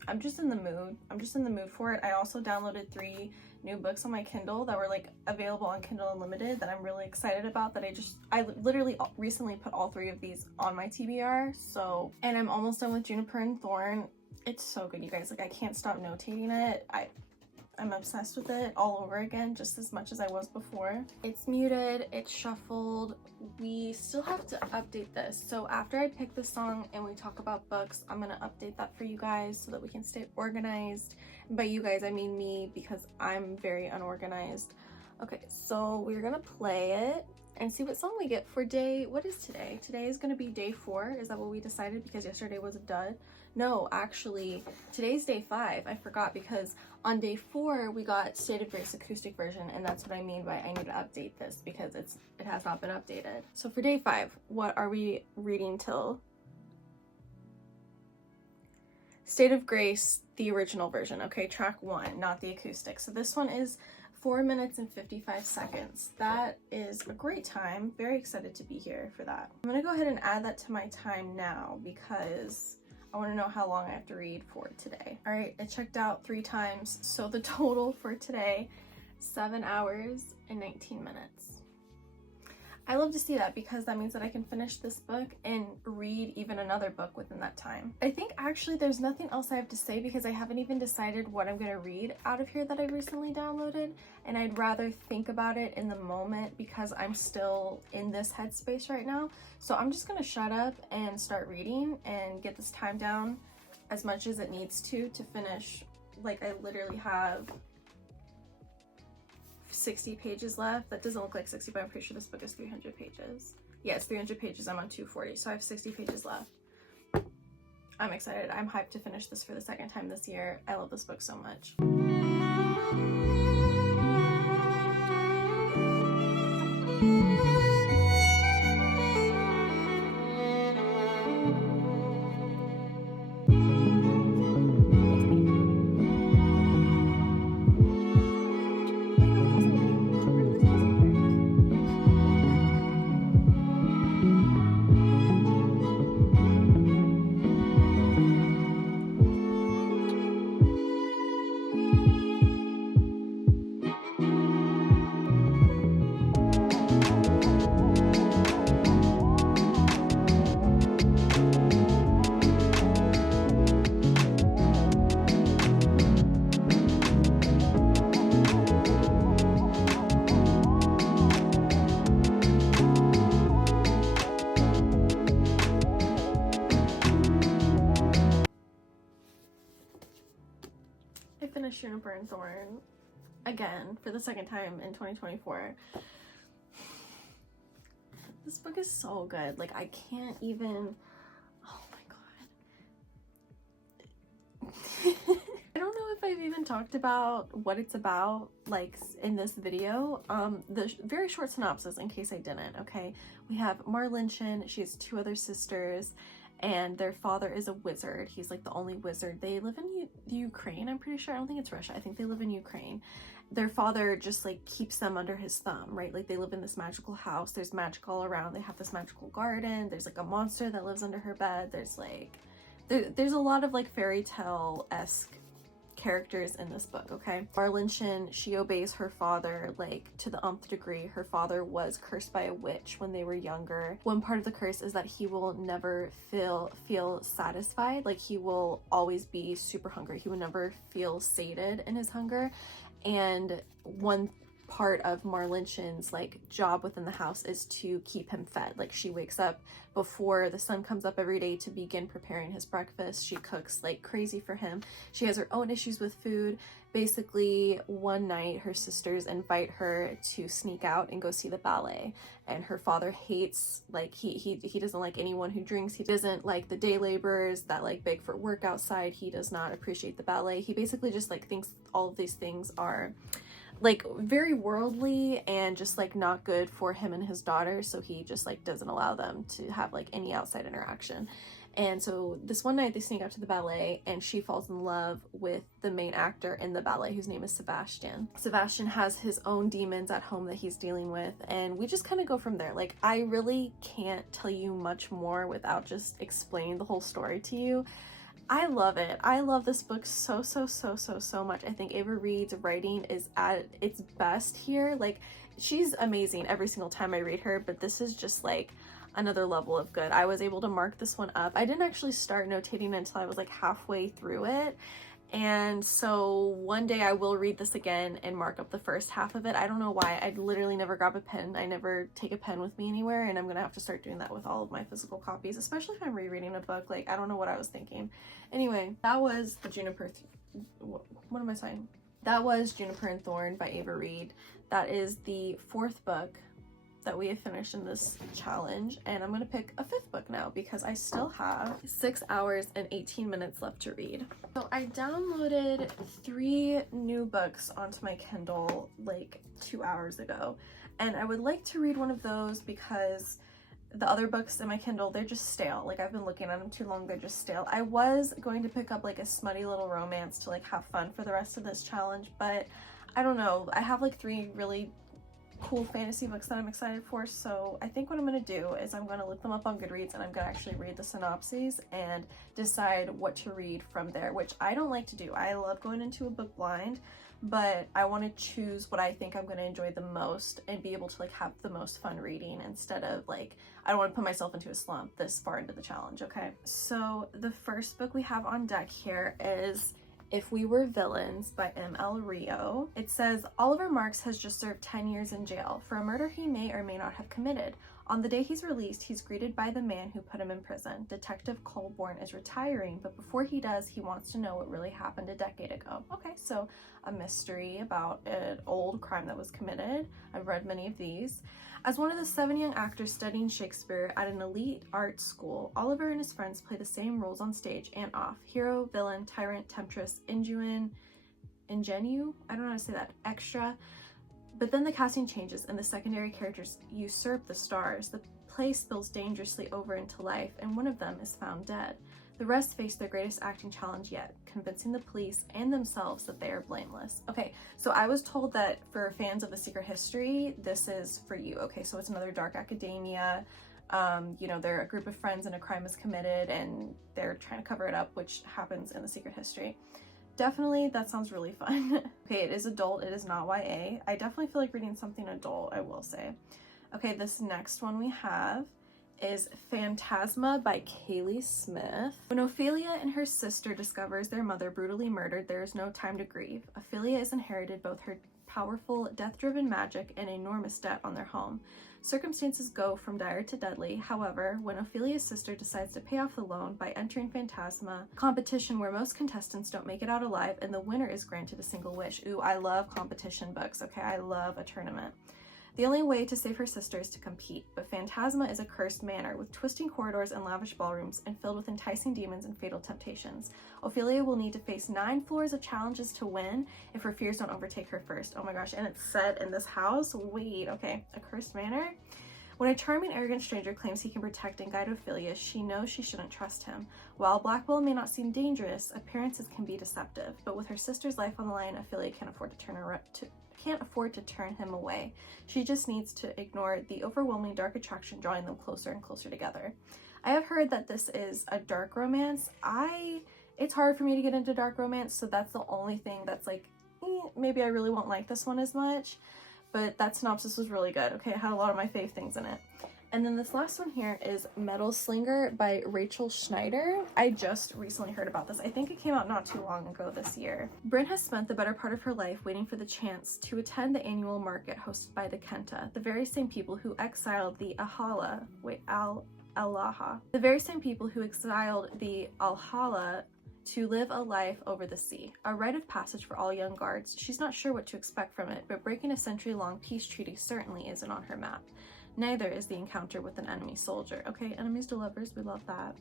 I'm just in the mood. I'm just in the mood for it. I also downloaded 3 new books on my Kindle that were like available on Kindle Unlimited that I'm really excited about, that I literally recently put all 3 of these on my TBR. So, and I'm almost done with Juniper and Thorn. It's so good, you guys. Like, I can't stop notating it. I'm obsessed with it all over again, just as much as I was before. It's muted, it's shuffled. We still have to update this. So after I pick the song and we talk about books, I'm gonna update that for you guys so that we can stay organized. And by you guys, I mean me, because I'm very unorganized. Okay, so we're gonna play it and see what song we get for day, what is today? Today is gonna be day 4. Is that what we decided? Because yesterday was a dud. No, actually, today's day 5. I forgot, because on day 4 we got State of Grace acoustic version, and that's what I mean by I need to update this because it has not been updated. So for day 5, what are we reading till? State of Grace, the original version, okay, track 1, not the acoustic. So this one is 4 minutes and 55 seconds. That is a great time. Very excited to be here for that. I'm gonna go ahead and add that to my time now because I want to know how long I have to read for today. All right, I checked out 3 times. So the total for today, 7 hours and 19 minutes. I love to see that because that means that I can finish this book and read even another book within that time. I think actually there's nothing else I have to say because I haven't even decided what I'm gonna read out of here that I recently downloaded, and I'd rather think about it in the moment because I'm still in this headspace right now. So I'm just gonna shut up and start reading and get this time down as much as it needs to finish. Like, I literally have 60 pages left. That doesn't look like 60, but I'm pretty sure this book is 300 pages. Yeah, it's 300 pages. I'm on 240, so I have 60 pages left. I'm excited. I'm hyped to finish this for the second time this year. I love this book so much. I finished Juniper and Thorn again for the second time in 2024. This book is so good. Like, I can't even, oh my god. I don't know if I've even talked about what it's about, like, in this video. The very short synopsis, in case I didn't, okay? We have Marlinchen. She has two other sisters, and their father is a wizard. He's like the only wizard. They live in Ukraine, I'm pretty sure. I don't think it's Russia. I think they live in Ukraine. Their father just like keeps them under his thumb, right? Like, they live in this magical house. There's magic all around. They have this magical garden. There's like a monster that lives under her bed. There's like, there's a lot of like fairy tale-esque characters in this book, okay? Marlinchen, she obeys her father like to the nth degree. Her father was cursed by a witch when they were younger. One part of the curse is that he will never feel satisfied. Like, he will always be super hungry. He will never feel sated in his hunger. And one part of Marlinchen's like job within the house is to keep him fed. Like, she wakes up before the sun comes up every day to begin preparing his breakfast. She cooks like crazy for him. She has her own issues with food. Basically, one night her sisters invite her to sneak out and go see the ballet, and her father hates, like, he doesn't like anyone who drinks. He doesn't like the day laborers that like beg for work outside. He does not appreciate the ballet. He basically just like thinks all of these things are like very worldly and just like not good for him and his daughter, so he just like doesn't allow them to have like any outside interaction. And so this one night they sneak out to the ballet, and she falls in love with the main actor in the ballet, whose name is Sebastian. Sebastian has his own demons at home that he's dealing with, and we just kind of go from there. Like, I really can't tell you much more without just explaining the whole story to you. I love it. I love this book so much. I think Ava Reid's writing is at its best here. Like, she's amazing every single time I read her, but this is just like another level of good. I was able to mark this one up. I didn't actually start notating until I was like halfway through it. And so one day I will read this again and mark up the first half of it. I don't know why. I literally never grab a pen. I never take a pen with me anywhere, and I'm gonna have to start doing that with all of my physical copies, especially if I'm rereading a book. Like, I don't know what I was thinking. Anyway, that was the Juniper, what am I saying? That was Juniper and Thorn by Ava Reid. That is the fourth book that we have finished in this challenge, and I'm gonna pick a fifth book now because I still have 6 hours and 18 minutes left to read. So I downloaded 3 new books onto my Kindle like 2 hours ago, and I would like to read one of those because the other books in my Kindle, they're just stale. Like, I've been looking at them too long, they're just stale. I was going to pick up like a smutty little romance to like have fun for the rest of this challenge, but I don't know. I have like 3 really cool fantasy books that I'm excited for, so I think what I'm going to do is I'm going to look them up on Goodreads, and I'm going to actually read the synopses and decide what to read from there, which I don't like to do. I love going into a book blind, but I want to choose what I think I'm going to enjoy the most and be able to like have the most fun reading instead of like, I don't want to put myself into a slump this far into the challenge, okay? So the first book we have on deck here is If We Were Villains by M.L. Rio. It says, Oliver Marks has just served 10 years in jail for a murder he may or may not have committed. On the day he's released, he's greeted by the man who put him in prison. Detective Colborn is retiring, but before he does, he wants to know what really happened a decade ago. Okay, so a mystery about an old crime that was committed. I've read many of these. As one of the 7 young actors studying Shakespeare at an elite art school, Oliver and his friends play the same roles on stage and off. Hero, villain, tyrant, temptress, ingenue, I don't know how to say that, extra. But then the casting changes and the secondary characters usurp the stars. The play spills dangerously over into life, and one of them is found dead. The rest face their greatest acting challenge yet, convincing the police and themselves that they are blameless. Okay, so I was told that for fans of The Secret History, this is for you. Okay, so it's another dark academia. You know, they're a group of friends and a crime is committed and they're trying to cover it up, which happens in The Secret History. Definitely, that sounds really fun. Okay, it is adult, it is not YA. I definitely feel like reading something adult, I will say. Okay, this next one we have is Phantasma by Kaylee Smith. When Ophelia and her sister discovers their mother brutally murdered, there is no time to grieve. Ophelia has inherited both her powerful, death-driven magic and enormous debt on their home. Circumstances go from dire to deadly. However, when Ophelia's sister decides to pay off the loan by entering Phantasma, competition where most contestants don't make it out alive and the winner is granted a single wish. Ooh, I love competition books, okay? I love a tournament. The only way to save her sister is to compete, but Phantasma is a cursed manor with twisting corridors and lavish ballrooms and filled with enticing demons and fatal temptations. Ophelia will need to face 9 floors of challenges to win if her fears don't overtake her first. Oh my gosh, and it's set in this house? Wait, okay, a cursed manor? When a charming, arrogant stranger claims he can protect and guide Ophelia, she knows she shouldn't trust him. While Blackwell may not seem dangerous, appearances can be deceptive, but with her sister's life on the line, Ophelia can't afford to turn him away. She just needs to ignore the overwhelming dark attraction drawing them closer and closer together. I have heard that this is a dark romance. It's hard for me to get into dark romance, so that's the only thing that's like, maybe I really won't like this one as much, but that synopsis was really good. Okay, it had a lot of my fave things in it. And then this last one here is Metal Slinger by Rachel Schneider. I just recently heard about this. I think it came out not too long ago this year. Bryn has spent the better part of her life waiting for the chance to attend the annual market hosted by the Kenta, the very same people who exiled the Alaha. The very same people who exiled the Alhala to live a life over the sea. A rite of passage for all young guards. She's not sure what to expect from it, but breaking a century-long peace treaty certainly isn't on her map. Neither is the encounter with an enemy soldier. Okay, enemies to lovers, we love that.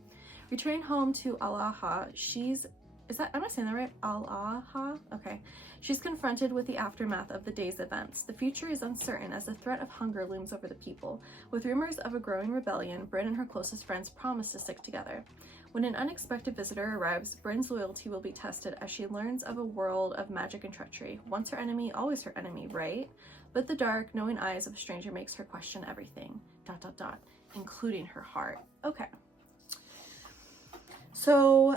Returning home to Alaha, am I saying that right? Alaha? Okay. She's confronted with the aftermath of the day's events. The future is uncertain as the threat of hunger looms over the people. With rumors of a growing rebellion, Bryn and her closest friends promise to stick together. When an unexpected visitor arrives, Bryn's loyalty will be tested as she learns of a world of magic and treachery. Once her enemy, always her enemy, right? But the dark, knowing eyes of a stranger makes her question everything, ... including her heart. Okay. So,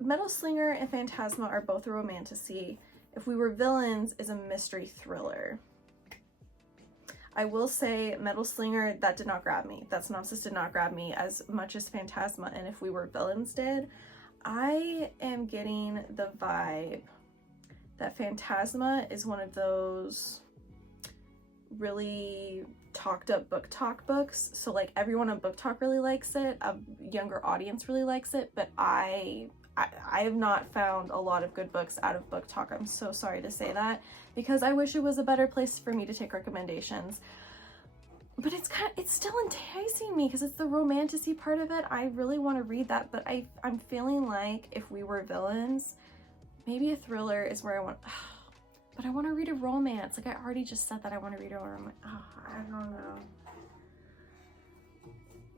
Metal Slinger and Phantasma are both a romantasy. If We Were Villains is a mystery thriller. I will say Metal Slinger, that did not grab me. That synopsis did not grab me as much as Phantasma and If We Were Villains did. I am getting the vibe that Phantasma is one of those really talked up book talk books. So like everyone on Book Talk really likes it, a younger audience really likes it, but I have not found a lot of good books out of Book Talk. I'm so sorry to say that, because I wish it was a better place for me to take recommendations. But it's still enticing me because it's the romantasy part of it. I really want to read that, but I'm feeling like If We Were Villains, maybe a thriller is where I want. But I want to read a romance. Like I already just said that I want to read a romance. Oh, I don't know.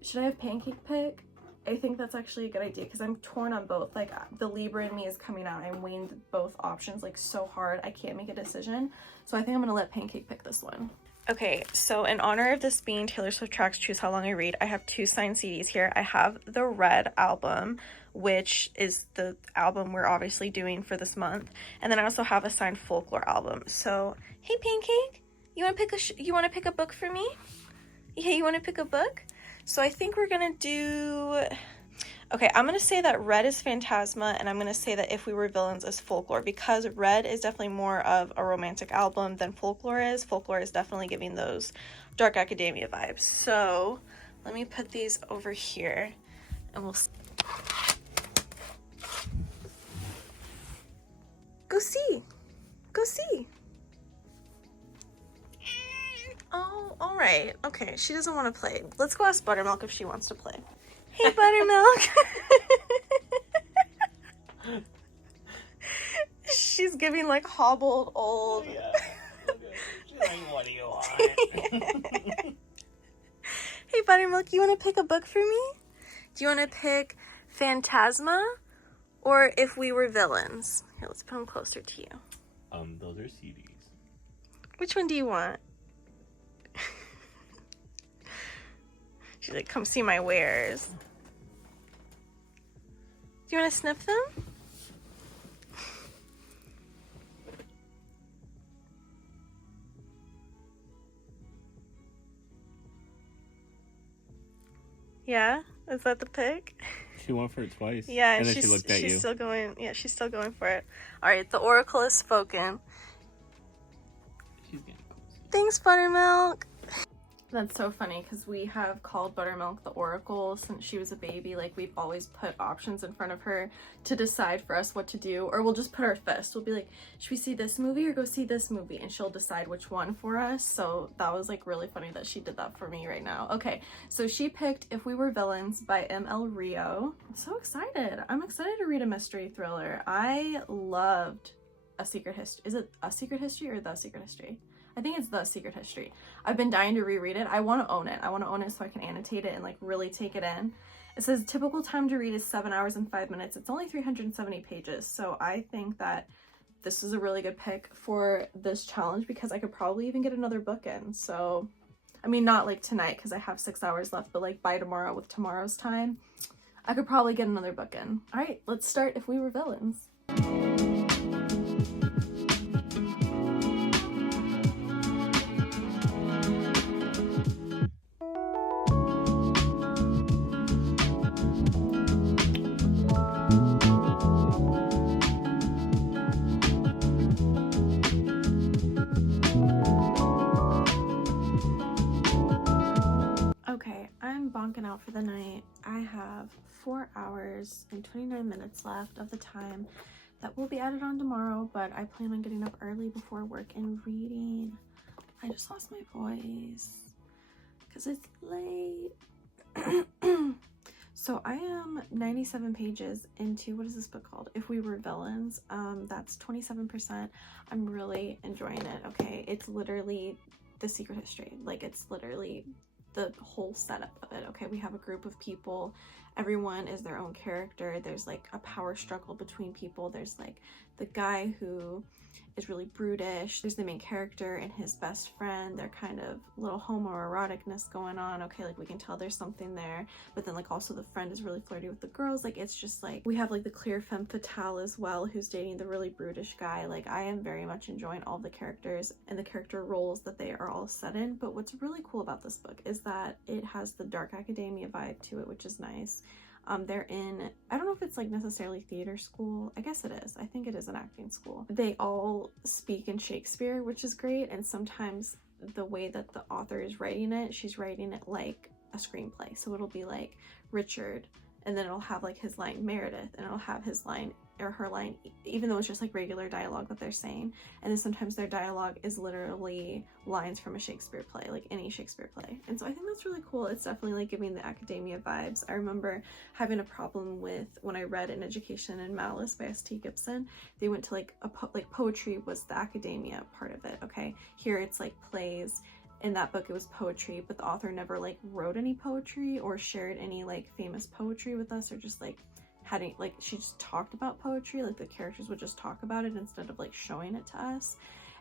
Should I have Pancake Pick? I think that's actually a good idea because I'm torn on both. Like the Libra in me is coming out. I'm weighing both options like so hard. I can't make a decision. So I think I'm gonna let Pancake pick this one. Okay, so in honor of this being Taylor Swift Tracks Choose How Long I Read, I have 2 signed CDs here. I have the Red album, which is the album we're obviously doing for this month, and then I also have a signed Folklore album. So, hey Pancake, you want to pick a book for me? Yeah, you want to pick a book? So I think we're gonna do. Okay, I'm going to say that Red is Phantasma, and I'm going to say that If We Were Villains is Folklore, because Red is definitely more of a romantic album than Folklore is. Folklore is definitely giving those Dark Academia vibes. So, let me put these over here, and we'll see. Go see! Go see! Oh, alright. Okay, she doesn't want to play. Let's go ask Buttermilk if she wants to play. Hey, Buttermilk! She's giving like hobbled old. Yeah. She's like, what do you want? Hey, Buttermilk, you want to pick a book for me? Do you want to pick Phantasma or If We Were Villains? Here, let's put them closer to you. Those are CDs. Which one do you want? She's like, come see my wares. Do you want to sniff them? Yeah? Is that the pick? She went for it twice. Yeah, and then she looked at you. Still going. Yeah, she's still going for it. All right, the oracle has spoken. She's getting cozy. Thanks, Buttermilk. That's so funny because we have called Buttermilk the Oracle since she was a baby. Like, we've always put options in front of her to decide for us what to do, or we'll just put our fist. We'll be like, should we see this movie or go see this movie? And she'll decide which one for us. So that was like really funny that she did that for me right now. Okay, so she picked If We Were Villains by M.L. Rio. I'm so excited. I'm excited to read a mystery thriller. I loved A Secret History. Is it A Secret History or The Secret History? I think it's The Secret History. I've been dying to reread it. I want to own it. I want to own it so I can annotate it and like really take it in. It says typical time to read is 7 hours and 5 minutes. It's only 370 pages. So I think that this is a really good pick for this challenge because I could probably even get another book in. So, I mean, not like tonight because I have 6 hours left, but like by tomorrow with tomorrow's time, I could probably get another book in. All right, let's start If We Were Villains. Bonking out for the night. I have 4 hours and 29 minutes left of the time that will be added on tomorrow, but I plan on getting up early before work and reading. I just lost my voice because it's late. So I am 97 pages into, what is this book called? If We Were Villains. That's 27%. I'm really enjoying it. Okay, it's literally The Secret History. Like, it's literally the whole setup of it. Okay, we have a group of people, everyone is their own character. There's like a power struggle between people. There's like the guy who is really brutish, there's the main character and his best friend. They're kind of little homoeroticness going on. Okay, like we can tell there's something there, but then like also the friend is really flirty with the girls. Like, it's just like, we have like the clear femme fatale as well who's dating the really brutish guy. Like, I am very much enjoying all the characters and the character roles that they are all set in. But what's really cool about this book is that it has the Dark Academia vibe to it, which is nice. They're in, I don't know if it's like necessarily theater school. I guess it is. I think it is an acting school. They all speak in Shakespeare, which is great. And sometimes the way that the author is writing it, she's writing it like a screenplay. So it'll be like Richard, and then it'll have like his line Meredith, and it'll have his line or her line, even though it's just like regular dialogue that they're saying. And then sometimes their dialogue is literally lines from a Shakespeare play, like any Shakespeare play. And so I think that's really cool. It's definitely like giving the academia vibes. I remember having a problem with when I read An Education in Malice by S.T. Gibson. They went to like poetry was the academia part of it. Okay, here it's like plays. In that book it was poetry, but the author never like wrote any poetry or shared any like famous poetry with us, or just like hadn't, like, she just talked about poetry. Like, the characters would just talk about it instead of like showing it to us.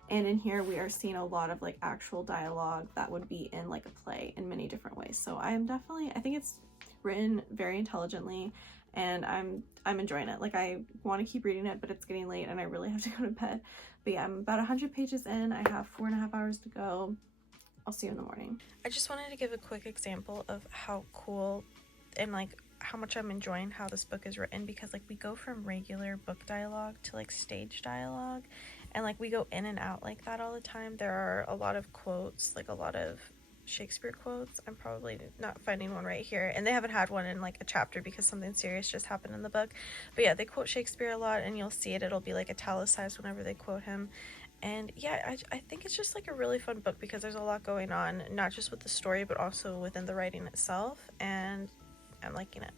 And in here we are seeing a lot of like actual dialogue that would be in like a play in many different ways. So I think it's written very intelligently, and I'm enjoying it. Like, I want to keep reading it, but it's getting late and I really have to go to bed. But yeah, I'm about 100 pages in. I have 4.5 hours to go. I'll see you in the morning. I just wanted to give a quick example of how cool and like how much I'm enjoying how this book is written, because like we go from regular book dialogue to like stage dialogue, and like we go in and out like that all the time. There are a lot of quotes, like a lot of Shakespeare quotes. I'm probably not finding one right here, and they haven't had one in like a chapter because something serious just happened in the book. But yeah, they quote Shakespeare a lot, and you'll see it'll be like italicized whenever they quote him. And yeah, I think it's just like a really fun book because there's a lot going on, not just with the story but also within the writing itself, and I'm liking it.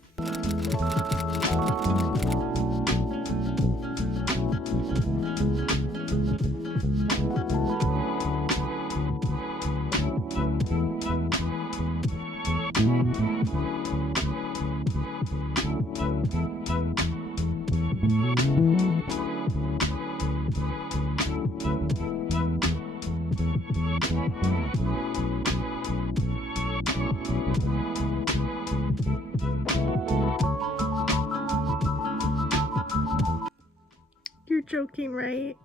You're joking, right?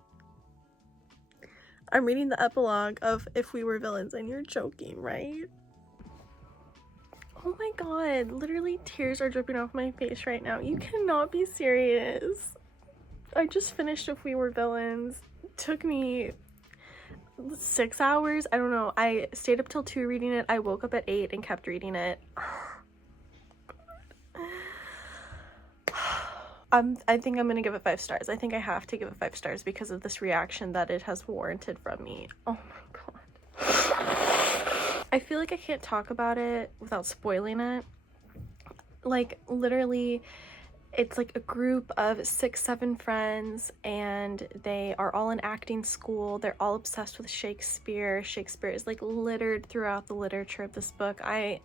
I'm reading the epilogue of If We Were Villains, and you're joking, right? Oh my god, literally tears are dripping off my face right now. You cannot be serious. I just finished If We Were Villains. It took me 6 hours. I don't know. I stayed up till 2 reading it. I woke up at 8 and kept reading it. I think I'm gonna give it 5 stars. I think I have to give it 5 stars because of this reaction that it has warranted from me. Oh my god. I feel like I can't talk about it without spoiling it. Like, literally, it's like a group of 6-7 friends, and they are all in acting school. They're all obsessed with Shakespeare. Shakespeare is like littered throughout the literature of this book. I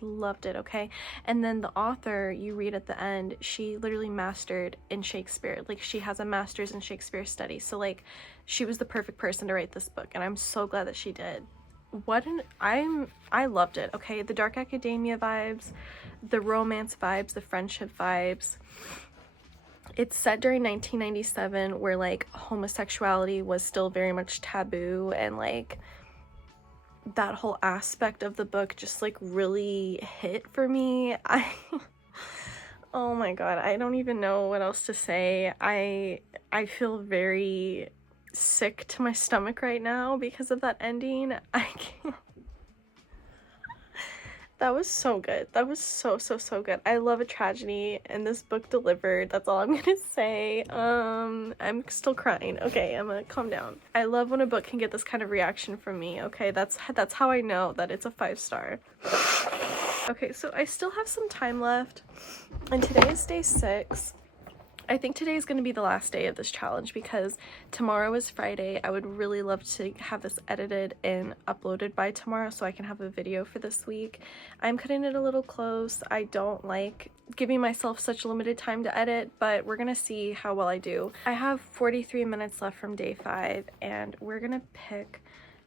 loved it, okay? And then the author, you read at the end, she literally mastered in Shakespeare. Like, she has a master's in Shakespeare studies. So like, she was the perfect person to write this book, and I'm so glad that she did. I loved it, okay? The dark academia vibes, the romance vibes, the friendship vibes. It's set during 1997, where like homosexuality was still very much taboo, and like that whole aspect of the book just like really hit for me. Oh my god, I don't even know what else to say. I feel very sick to my stomach right now because of that ending. I can't. That was so good. That was so good. I love a tragedy, and this book delivered. That's all I'm gonna say. I'm still crying. Okay, I'm gonna calm down. I love when a book can get this kind of reaction from me, okay? That's how I know that it's a 5 star. Okay, so I still have some time left, and today is day 6. I think today is going to be the last day of this challenge because tomorrow is Friday. I would really love to have this edited and uploaded by tomorrow so I can have a video for this week. I'm cutting it a little close. I don't like giving myself such limited time to edit, but we're going to see how well I do. I have 43 minutes left from day 5, and we're going to pick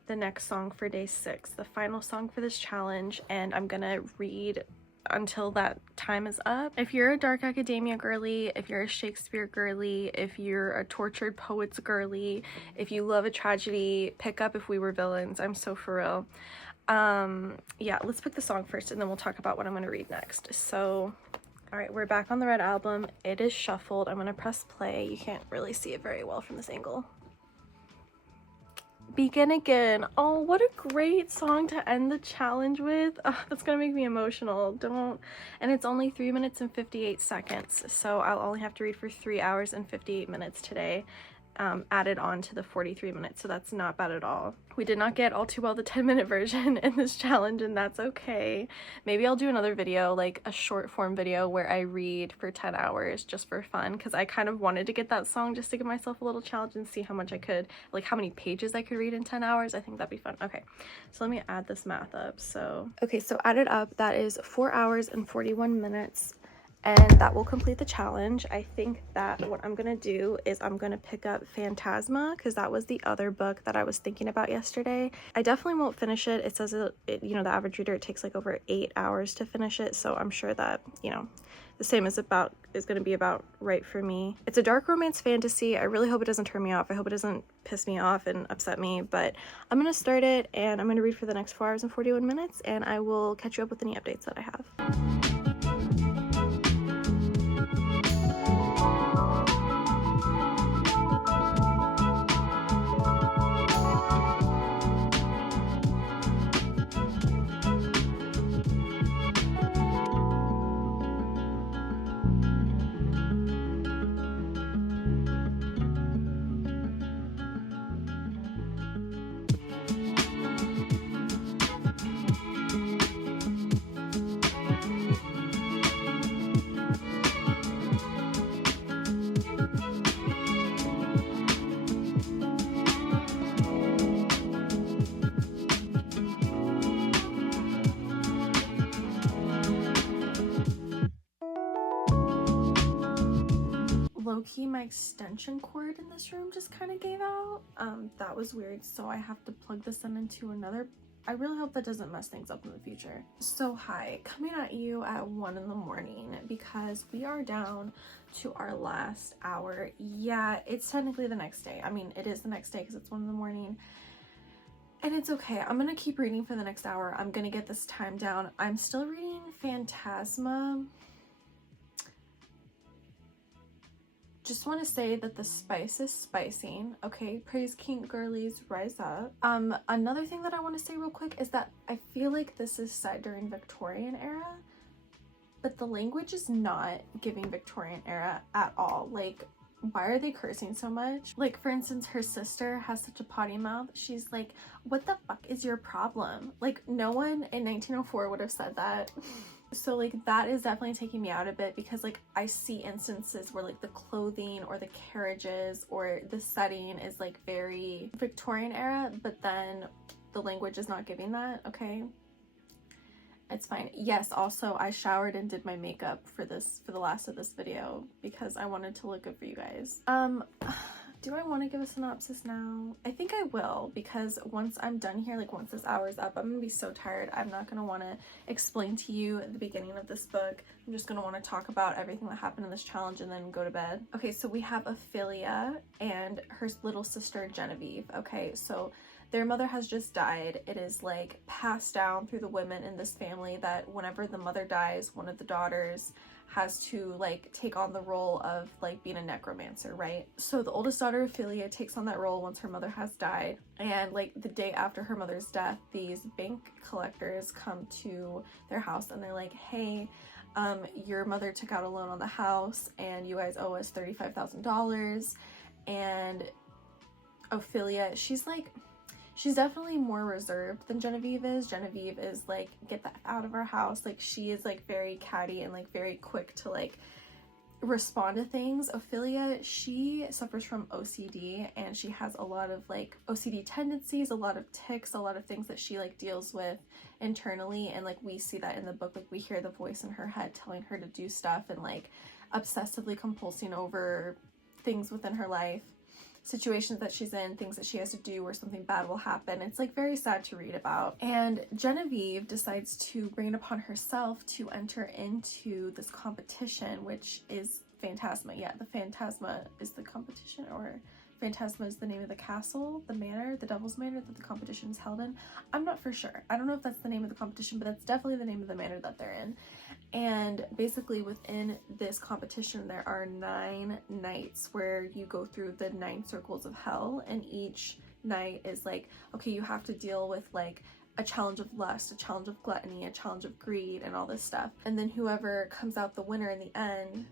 the next song for day 6, the final song for this challenge, and I'm going to read until that time is up. If you're a dark academia girly, if you're a Shakespeare girly, if you're a tortured poets girly, if you love a tragedy, pick up If We Were Villains. I'm so for real. Yeah, let's pick the song first, and then we'll talk about what I'm going to read next. So, all right, we're back on the Red album. It is shuffled. I'm going to press play. You can't really see it very well from this angle. Begin Again. Oh, what a great song to end the challenge with. Oh, that's gonna make me emotional. Don't. And it's only 3 minutes and 58 seconds, so I'll only have to read for 3 hours and 58 minutes today, added on to the 43 minutes, so that's not bad at all. We did not get all too well the 10-minute version in this challenge, and that's okay. Maybe I'll do another video, like a short form video where I read for 10 hours just for fun, because I kind of wanted to get that song just to give myself a little challenge and see how much I could, like how many pages I could read in 10 hours. I think that'd be fun. Okay, so let me add this math up. So, okay, so added up, that is 4 hours and 41 minutes. and that will complete the challenge. I think that what I'm gonna do is I'm gonna pick up Phantasma, because that was the other book that I was thinking about yesterday. I definitely won't finish it. It says you know, the average reader, it takes like over 8 hours to finish it, so I'm sure that, you know, the same is going to be about right for me. It's a dark romance fantasy. I really hope it doesn't turn me off. I hope it doesn't piss me off and upset me, but I'm going to start it and I'm going to read for the next 4 hours and 41 minutes, and I will catch you up with any updates that I have. Low-key, my extension cord in this room just kind of gave out. That was weird, so I have to plug this in into another. I really hope that doesn't mess things up in the future. So hi, coming at you at 1 in the morning because we are down to our last hour. Yeah, it's technically the next day. I mean, it is the next day because it's 1 in the morning. And it's okay. I'm gonna keep reading for the next hour. I'm gonna get this time down. I'm still reading Phantasma. Just want to say that the spice is spicing. Okay, praise King girlies, rise up. Another thing that I want to say real quick is that I feel like this is set during Victorian era, but the language is not giving Victorian era at all. Like, why are they cursing so much? Like, for instance, her sister has such a potty mouth. She's like, what the fuck is your problem? Like, no one in 1904 would have said that. So like that is definitely taking me out a bit, because like I see instances where like the clothing or the carriages or the setting is like very Victorian era, but then the language is not giving that. Okay, it's fine. Yes, also I showered and did my makeup for the last of this video because I wanted to look good for you guys. Do I want to give a synopsis now? I think I will, because once I'm done here, like once this hour is up, I'm gonna be so tired. I'm not gonna want to explain to you the beginning of this book. I'm just gonna want to talk about everything that happened in this challenge and then go to bed. Okay, so we have Ophelia and her little sister Genevieve. Okay, so their mother has just died. It is like passed down through the women in this family that whenever the mother dies, one of the daughters has to like take on the role of like being a necromancer, right? So the oldest daughter, Ophelia, takes on that role once her mother has died, and like the day after her mother's death, these bank collectors come to their house and they're like, hey, your mother took out a loan on the house and you guys owe us $35,000. And Ophelia, she's definitely more reserved than Genevieve is. Genevieve is like, get that out of our house. Like, she is like very catty and like very quick to like respond to things. Ophelia, she suffers from OCD and she has a lot of like OCD tendencies, a lot of tics, a lot of things that she like deals with internally, and like we see that in the book. Like, we hear the voice in her head telling her to do stuff and like obsessively compulsing over things within her life, situations that she's in, things that she has to do where something bad will happen. It's like very sad to read about. And Genevieve decides to bring it upon herself to enter into this competition, which is Phantasma. Yeah, the Phantasma is the competition, or Phantasma is the name of the castle, the manor, the Devil's Manor that the competition is held in. I'm not for sure. I don't know if that's the name of the competition, but that's definitely the name of the manor that they're in. And basically within this competition, there are 9 nights where you go through the 9 circles of hell, and each night is like, okay, you have to deal with like a challenge of lust, a challenge of gluttony, a challenge of greed, and all this stuff. And then whoever comes out the winner in the end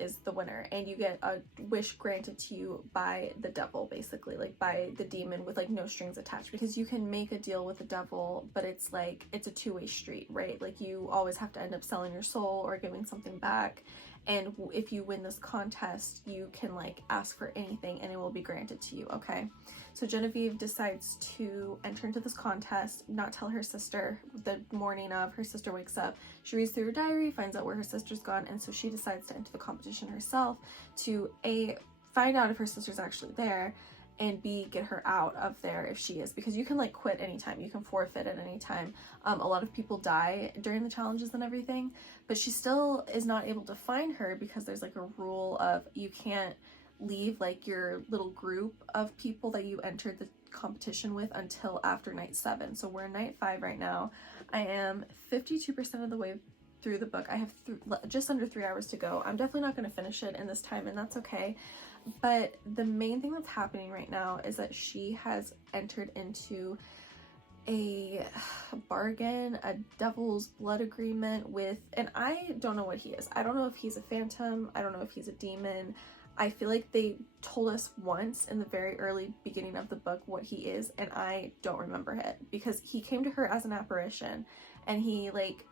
is the winner, and you get a wish granted to you by the devil, basically, like by the demon, with like no strings attached, because you can make a deal with the devil, but it's like it's a two-way street, right? Like, you always have to end up selling your soul or giving something back. and if you win this contest, you can like ask for anything and it will be granted to you, okay? So Genevieve decides to enter into this contest, not tell her sister. The morning of, her sister wakes up, she reads through her diary, finds out where her sister's gone, and so she decides to enter the competition herself to A, find out if her sister's actually there, and B, get her out of there if she is, because you can like quit anytime, you can forfeit at any time. A lot of people die during the challenges and everything, but she still is not able to find her because there's like a rule of you can't leave like your little group of people that you entered the competition with until after night 7. So we're in night 5 right now. I am 52% of the way through the book. I have just under 3 hours to go. I'm definitely not going to finish it in this time, and that's okay. But the main thing that's happening right now is that she has entered into a bargain, a devil's blood agreement with, and I don't know what he is. I don't know if he's a phantom. I don't know if he's a demon. I feel like they told us once in the very early beginning of the book what he is, and I don't remember it because he came to her as an apparition, and he like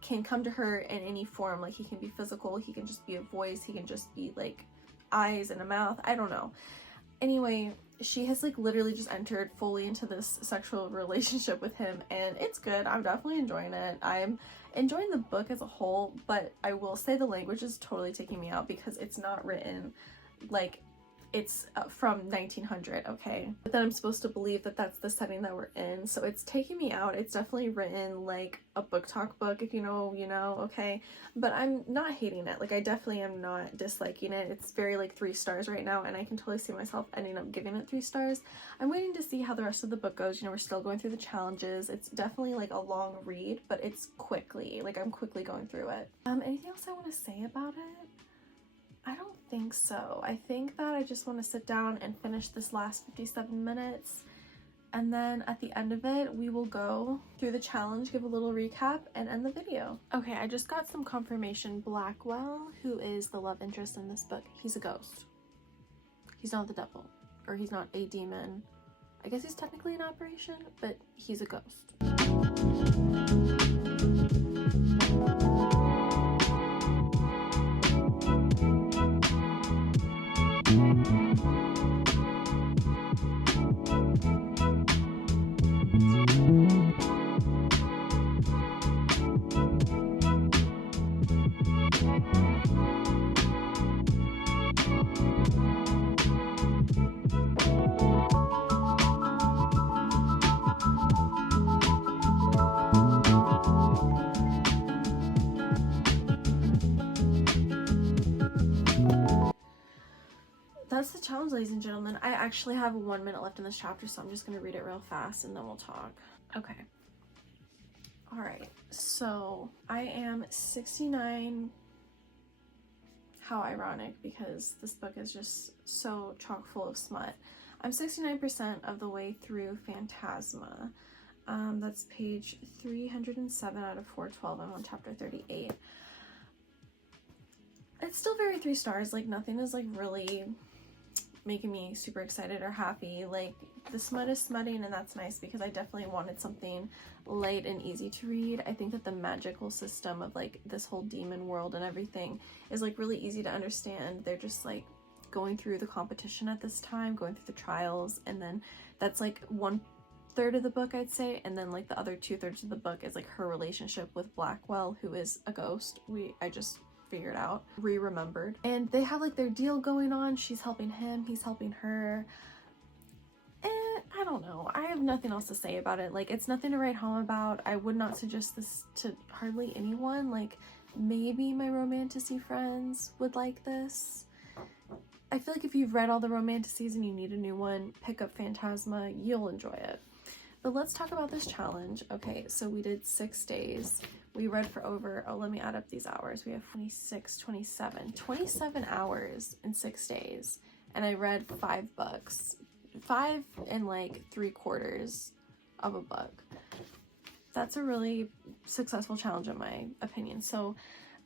can come to her in any form. Like he can be physical, he can just be a voice, he can just be like eyes and a mouth. I don't know. Anyway, she has like literally just entered fully into this sexual relationship with him, and it's good. I'm definitely enjoying it. I'm enjoying the book as a whole, but I will say the language is totally taking me out because it's not written like it's from 1900, okay? But then I'm supposed to believe that that's the setting that we're in, so it's taking me out. It's definitely written like a book talk book, if you know, you know, okay? But I'm not hating it. Like I definitely am not disliking it. It's very like 3 stars right now, and I can totally see myself ending up giving it 3 stars. I'm waiting to see how the rest of the book goes. You know, we're still going through the challenges. It's definitely like a long read, but it's quickly, like I'm quickly going through it. Anything else I want to say about it? I don't think so. I think that I just want to sit down and finish this last 57 minutes, and then at the end of it we will go through the challenge, give a little recap, and end the video. Okay, I just got some confirmation. Blackwell, who is the love interest in this book, he's a ghost. He's not the devil, or he's not a demon. I guess he's technically an apparition, but he's a ghost. That's the challenge, ladies and gentlemen. I actually have 1 minute left in this chapter, so I'm just going to read it real fast and then we'll talk. Okay. Alright, so I am 69. How ironic, because this book is just so chock full of smut. I'm 69% of the way through Phantasma. That's page 307 out of 412. I'm on chapter 38. It's still very 3 stars. Like nothing is like really making me super excited or happy. Like the smut is smutting, and that's nice because I definitely wanted something light and easy to read. I think that the magical system of like this whole demon world and everything is like really easy to understand. They're just like going through the competition at this time, going through the trials, and then that's like 1/3 of the book, I'd say, and then like the other 2/3 of the book is like her relationship with Blackwell, who is a ghost. I just figured out, remembered, and they have like their deal going on. She's helping him, he's helping her, and I don't know, I have nothing else to say about it. Like it's nothing to write home about. I would not suggest this to hardly anyone. Like maybe my romantasy friends would like this. I feel like if you've read all the romantasies and you need a new one, pick up Phantasma, you'll enjoy it. But let's talk about this challenge. Okay, so we did 6 days. We read for over, oh, let me add up these hours. We have 26, 27 hours in 6 days. And I read 5 books. 5 and like 3/4 of a book. That's a really successful challenge in my opinion. So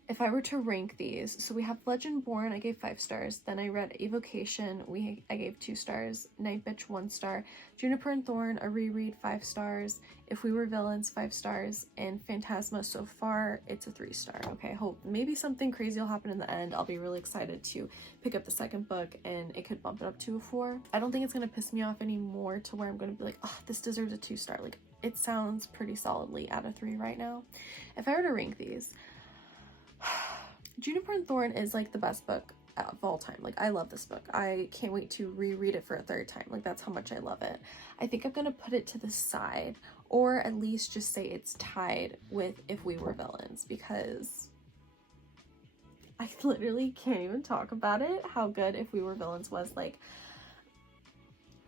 If I were to rank these, so we have Legendborn, I gave 5 stars. Then I read Evocation, I gave 2 stars. Night Bitch, 1 star. Juniper and Thorn, a reread, 5 stars. If We Were Villains, 5 stars. And Phantasma, so far, it's a 3 star. Okay, hope maybe something crazy will happen in the end. I'll be really excited to pick up the second book and it could bump it up to a 4. I don't think it's gonna piss me off anymore to where I'm gonna be like, oh, this deserves a 2 star. Like, it sounds pretty solidly at a 3 right now. If I were to rank these, Juniper and Thorn is like the best book of all time. Like, I love this book. I can't wait to reread it for a 3rd time. Like, that's how much I love it. I think I'm gonna put it to the side, or at least just say it's tied with If We Were Villains, because I literally can't even talk about it, how good If We Were Villains was. Like,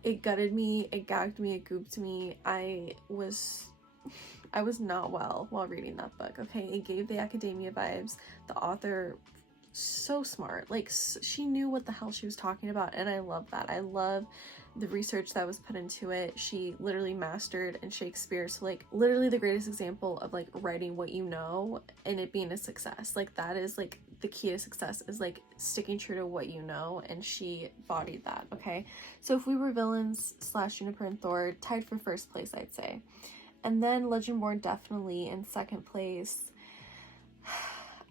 it gutted me, it gagged me, it gooped me. I was not well while reading that book, okay? It gave the academia vibes. The author, so smart. Like, she knew what the hell she was talking about, and I love that. I love the research that was put into it. She literally mastered in Shakespeare, so like literally the greatest example of like writing what you know and it being a success. Like, that is like the key to success, is like sticking true to what you know, and she embodied that, okay? So If We Were Villains / Juniper and Thorn tied for 1st place, I'd say. And then Legendborn definitely in 2nd place.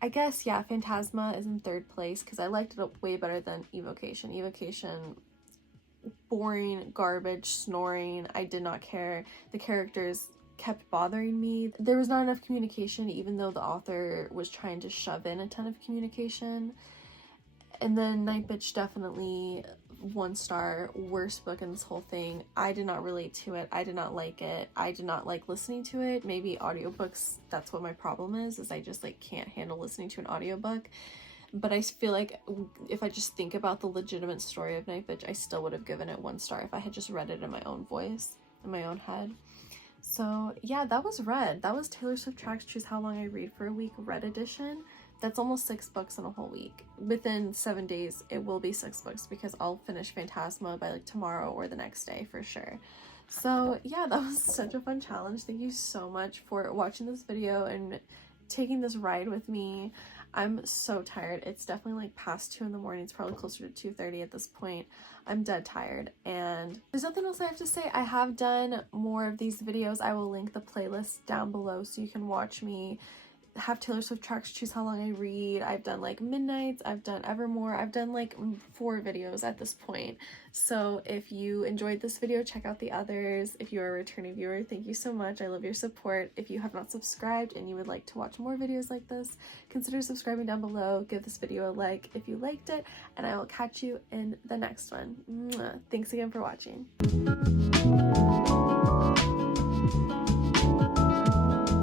I guess, yeah, Phantasma is in 3rd place because I liked it way better than Evocation. Evocation, boring, garbage, snoring. I did not care. The characters kept bothering me. There was not enough communication, even though the author was trying to shove in a ton of communication. And then Night Bitch, definitely 1 star, worst book in this whole thing. I did not relate to it. I did not like it. I did not like listening to it. Maybe audiobooks, that's what my problem is I just like can't handle listening to an audiobook. But I feel like if I just think about the legitimate story of Night Bitch, I still would have given it 1 star if I had just read it in my own voice, in my own head. So yeah, that was Red. That was Taylor Swift Tracks Choose How Long I Read for a Week Red edition. That's almost 6 books in a whole week. Within 7 days, it will be 6 books because I'll finish Phantasma by like tomorrow or the next day for sure. So yeah, that was such a fun challenge. Thank you so much for watching this video and taking this ride with me. I'm so tired. It's definitely like past 2 in the morning. It's probably closer to 2:30 at this point. I'm dead tired, and there's nothing else I have to say. I have done more of these videos. I will link the playlist down below so you can watch me have Taylor Swift Tracks Choose How Long I Read. I've done like Midnights, I've done Evermore, I've done like 4 videos at this point. So if you enjoyed this video, check out the others. If you are a returning viewer, thank you so much. I love your support. If you have not subscribed and you would like to watch more videos like this, consider subscribing down below. Give this video a like if you liked it, and I will catch you in the next one. Mwah. Thanks again for watching.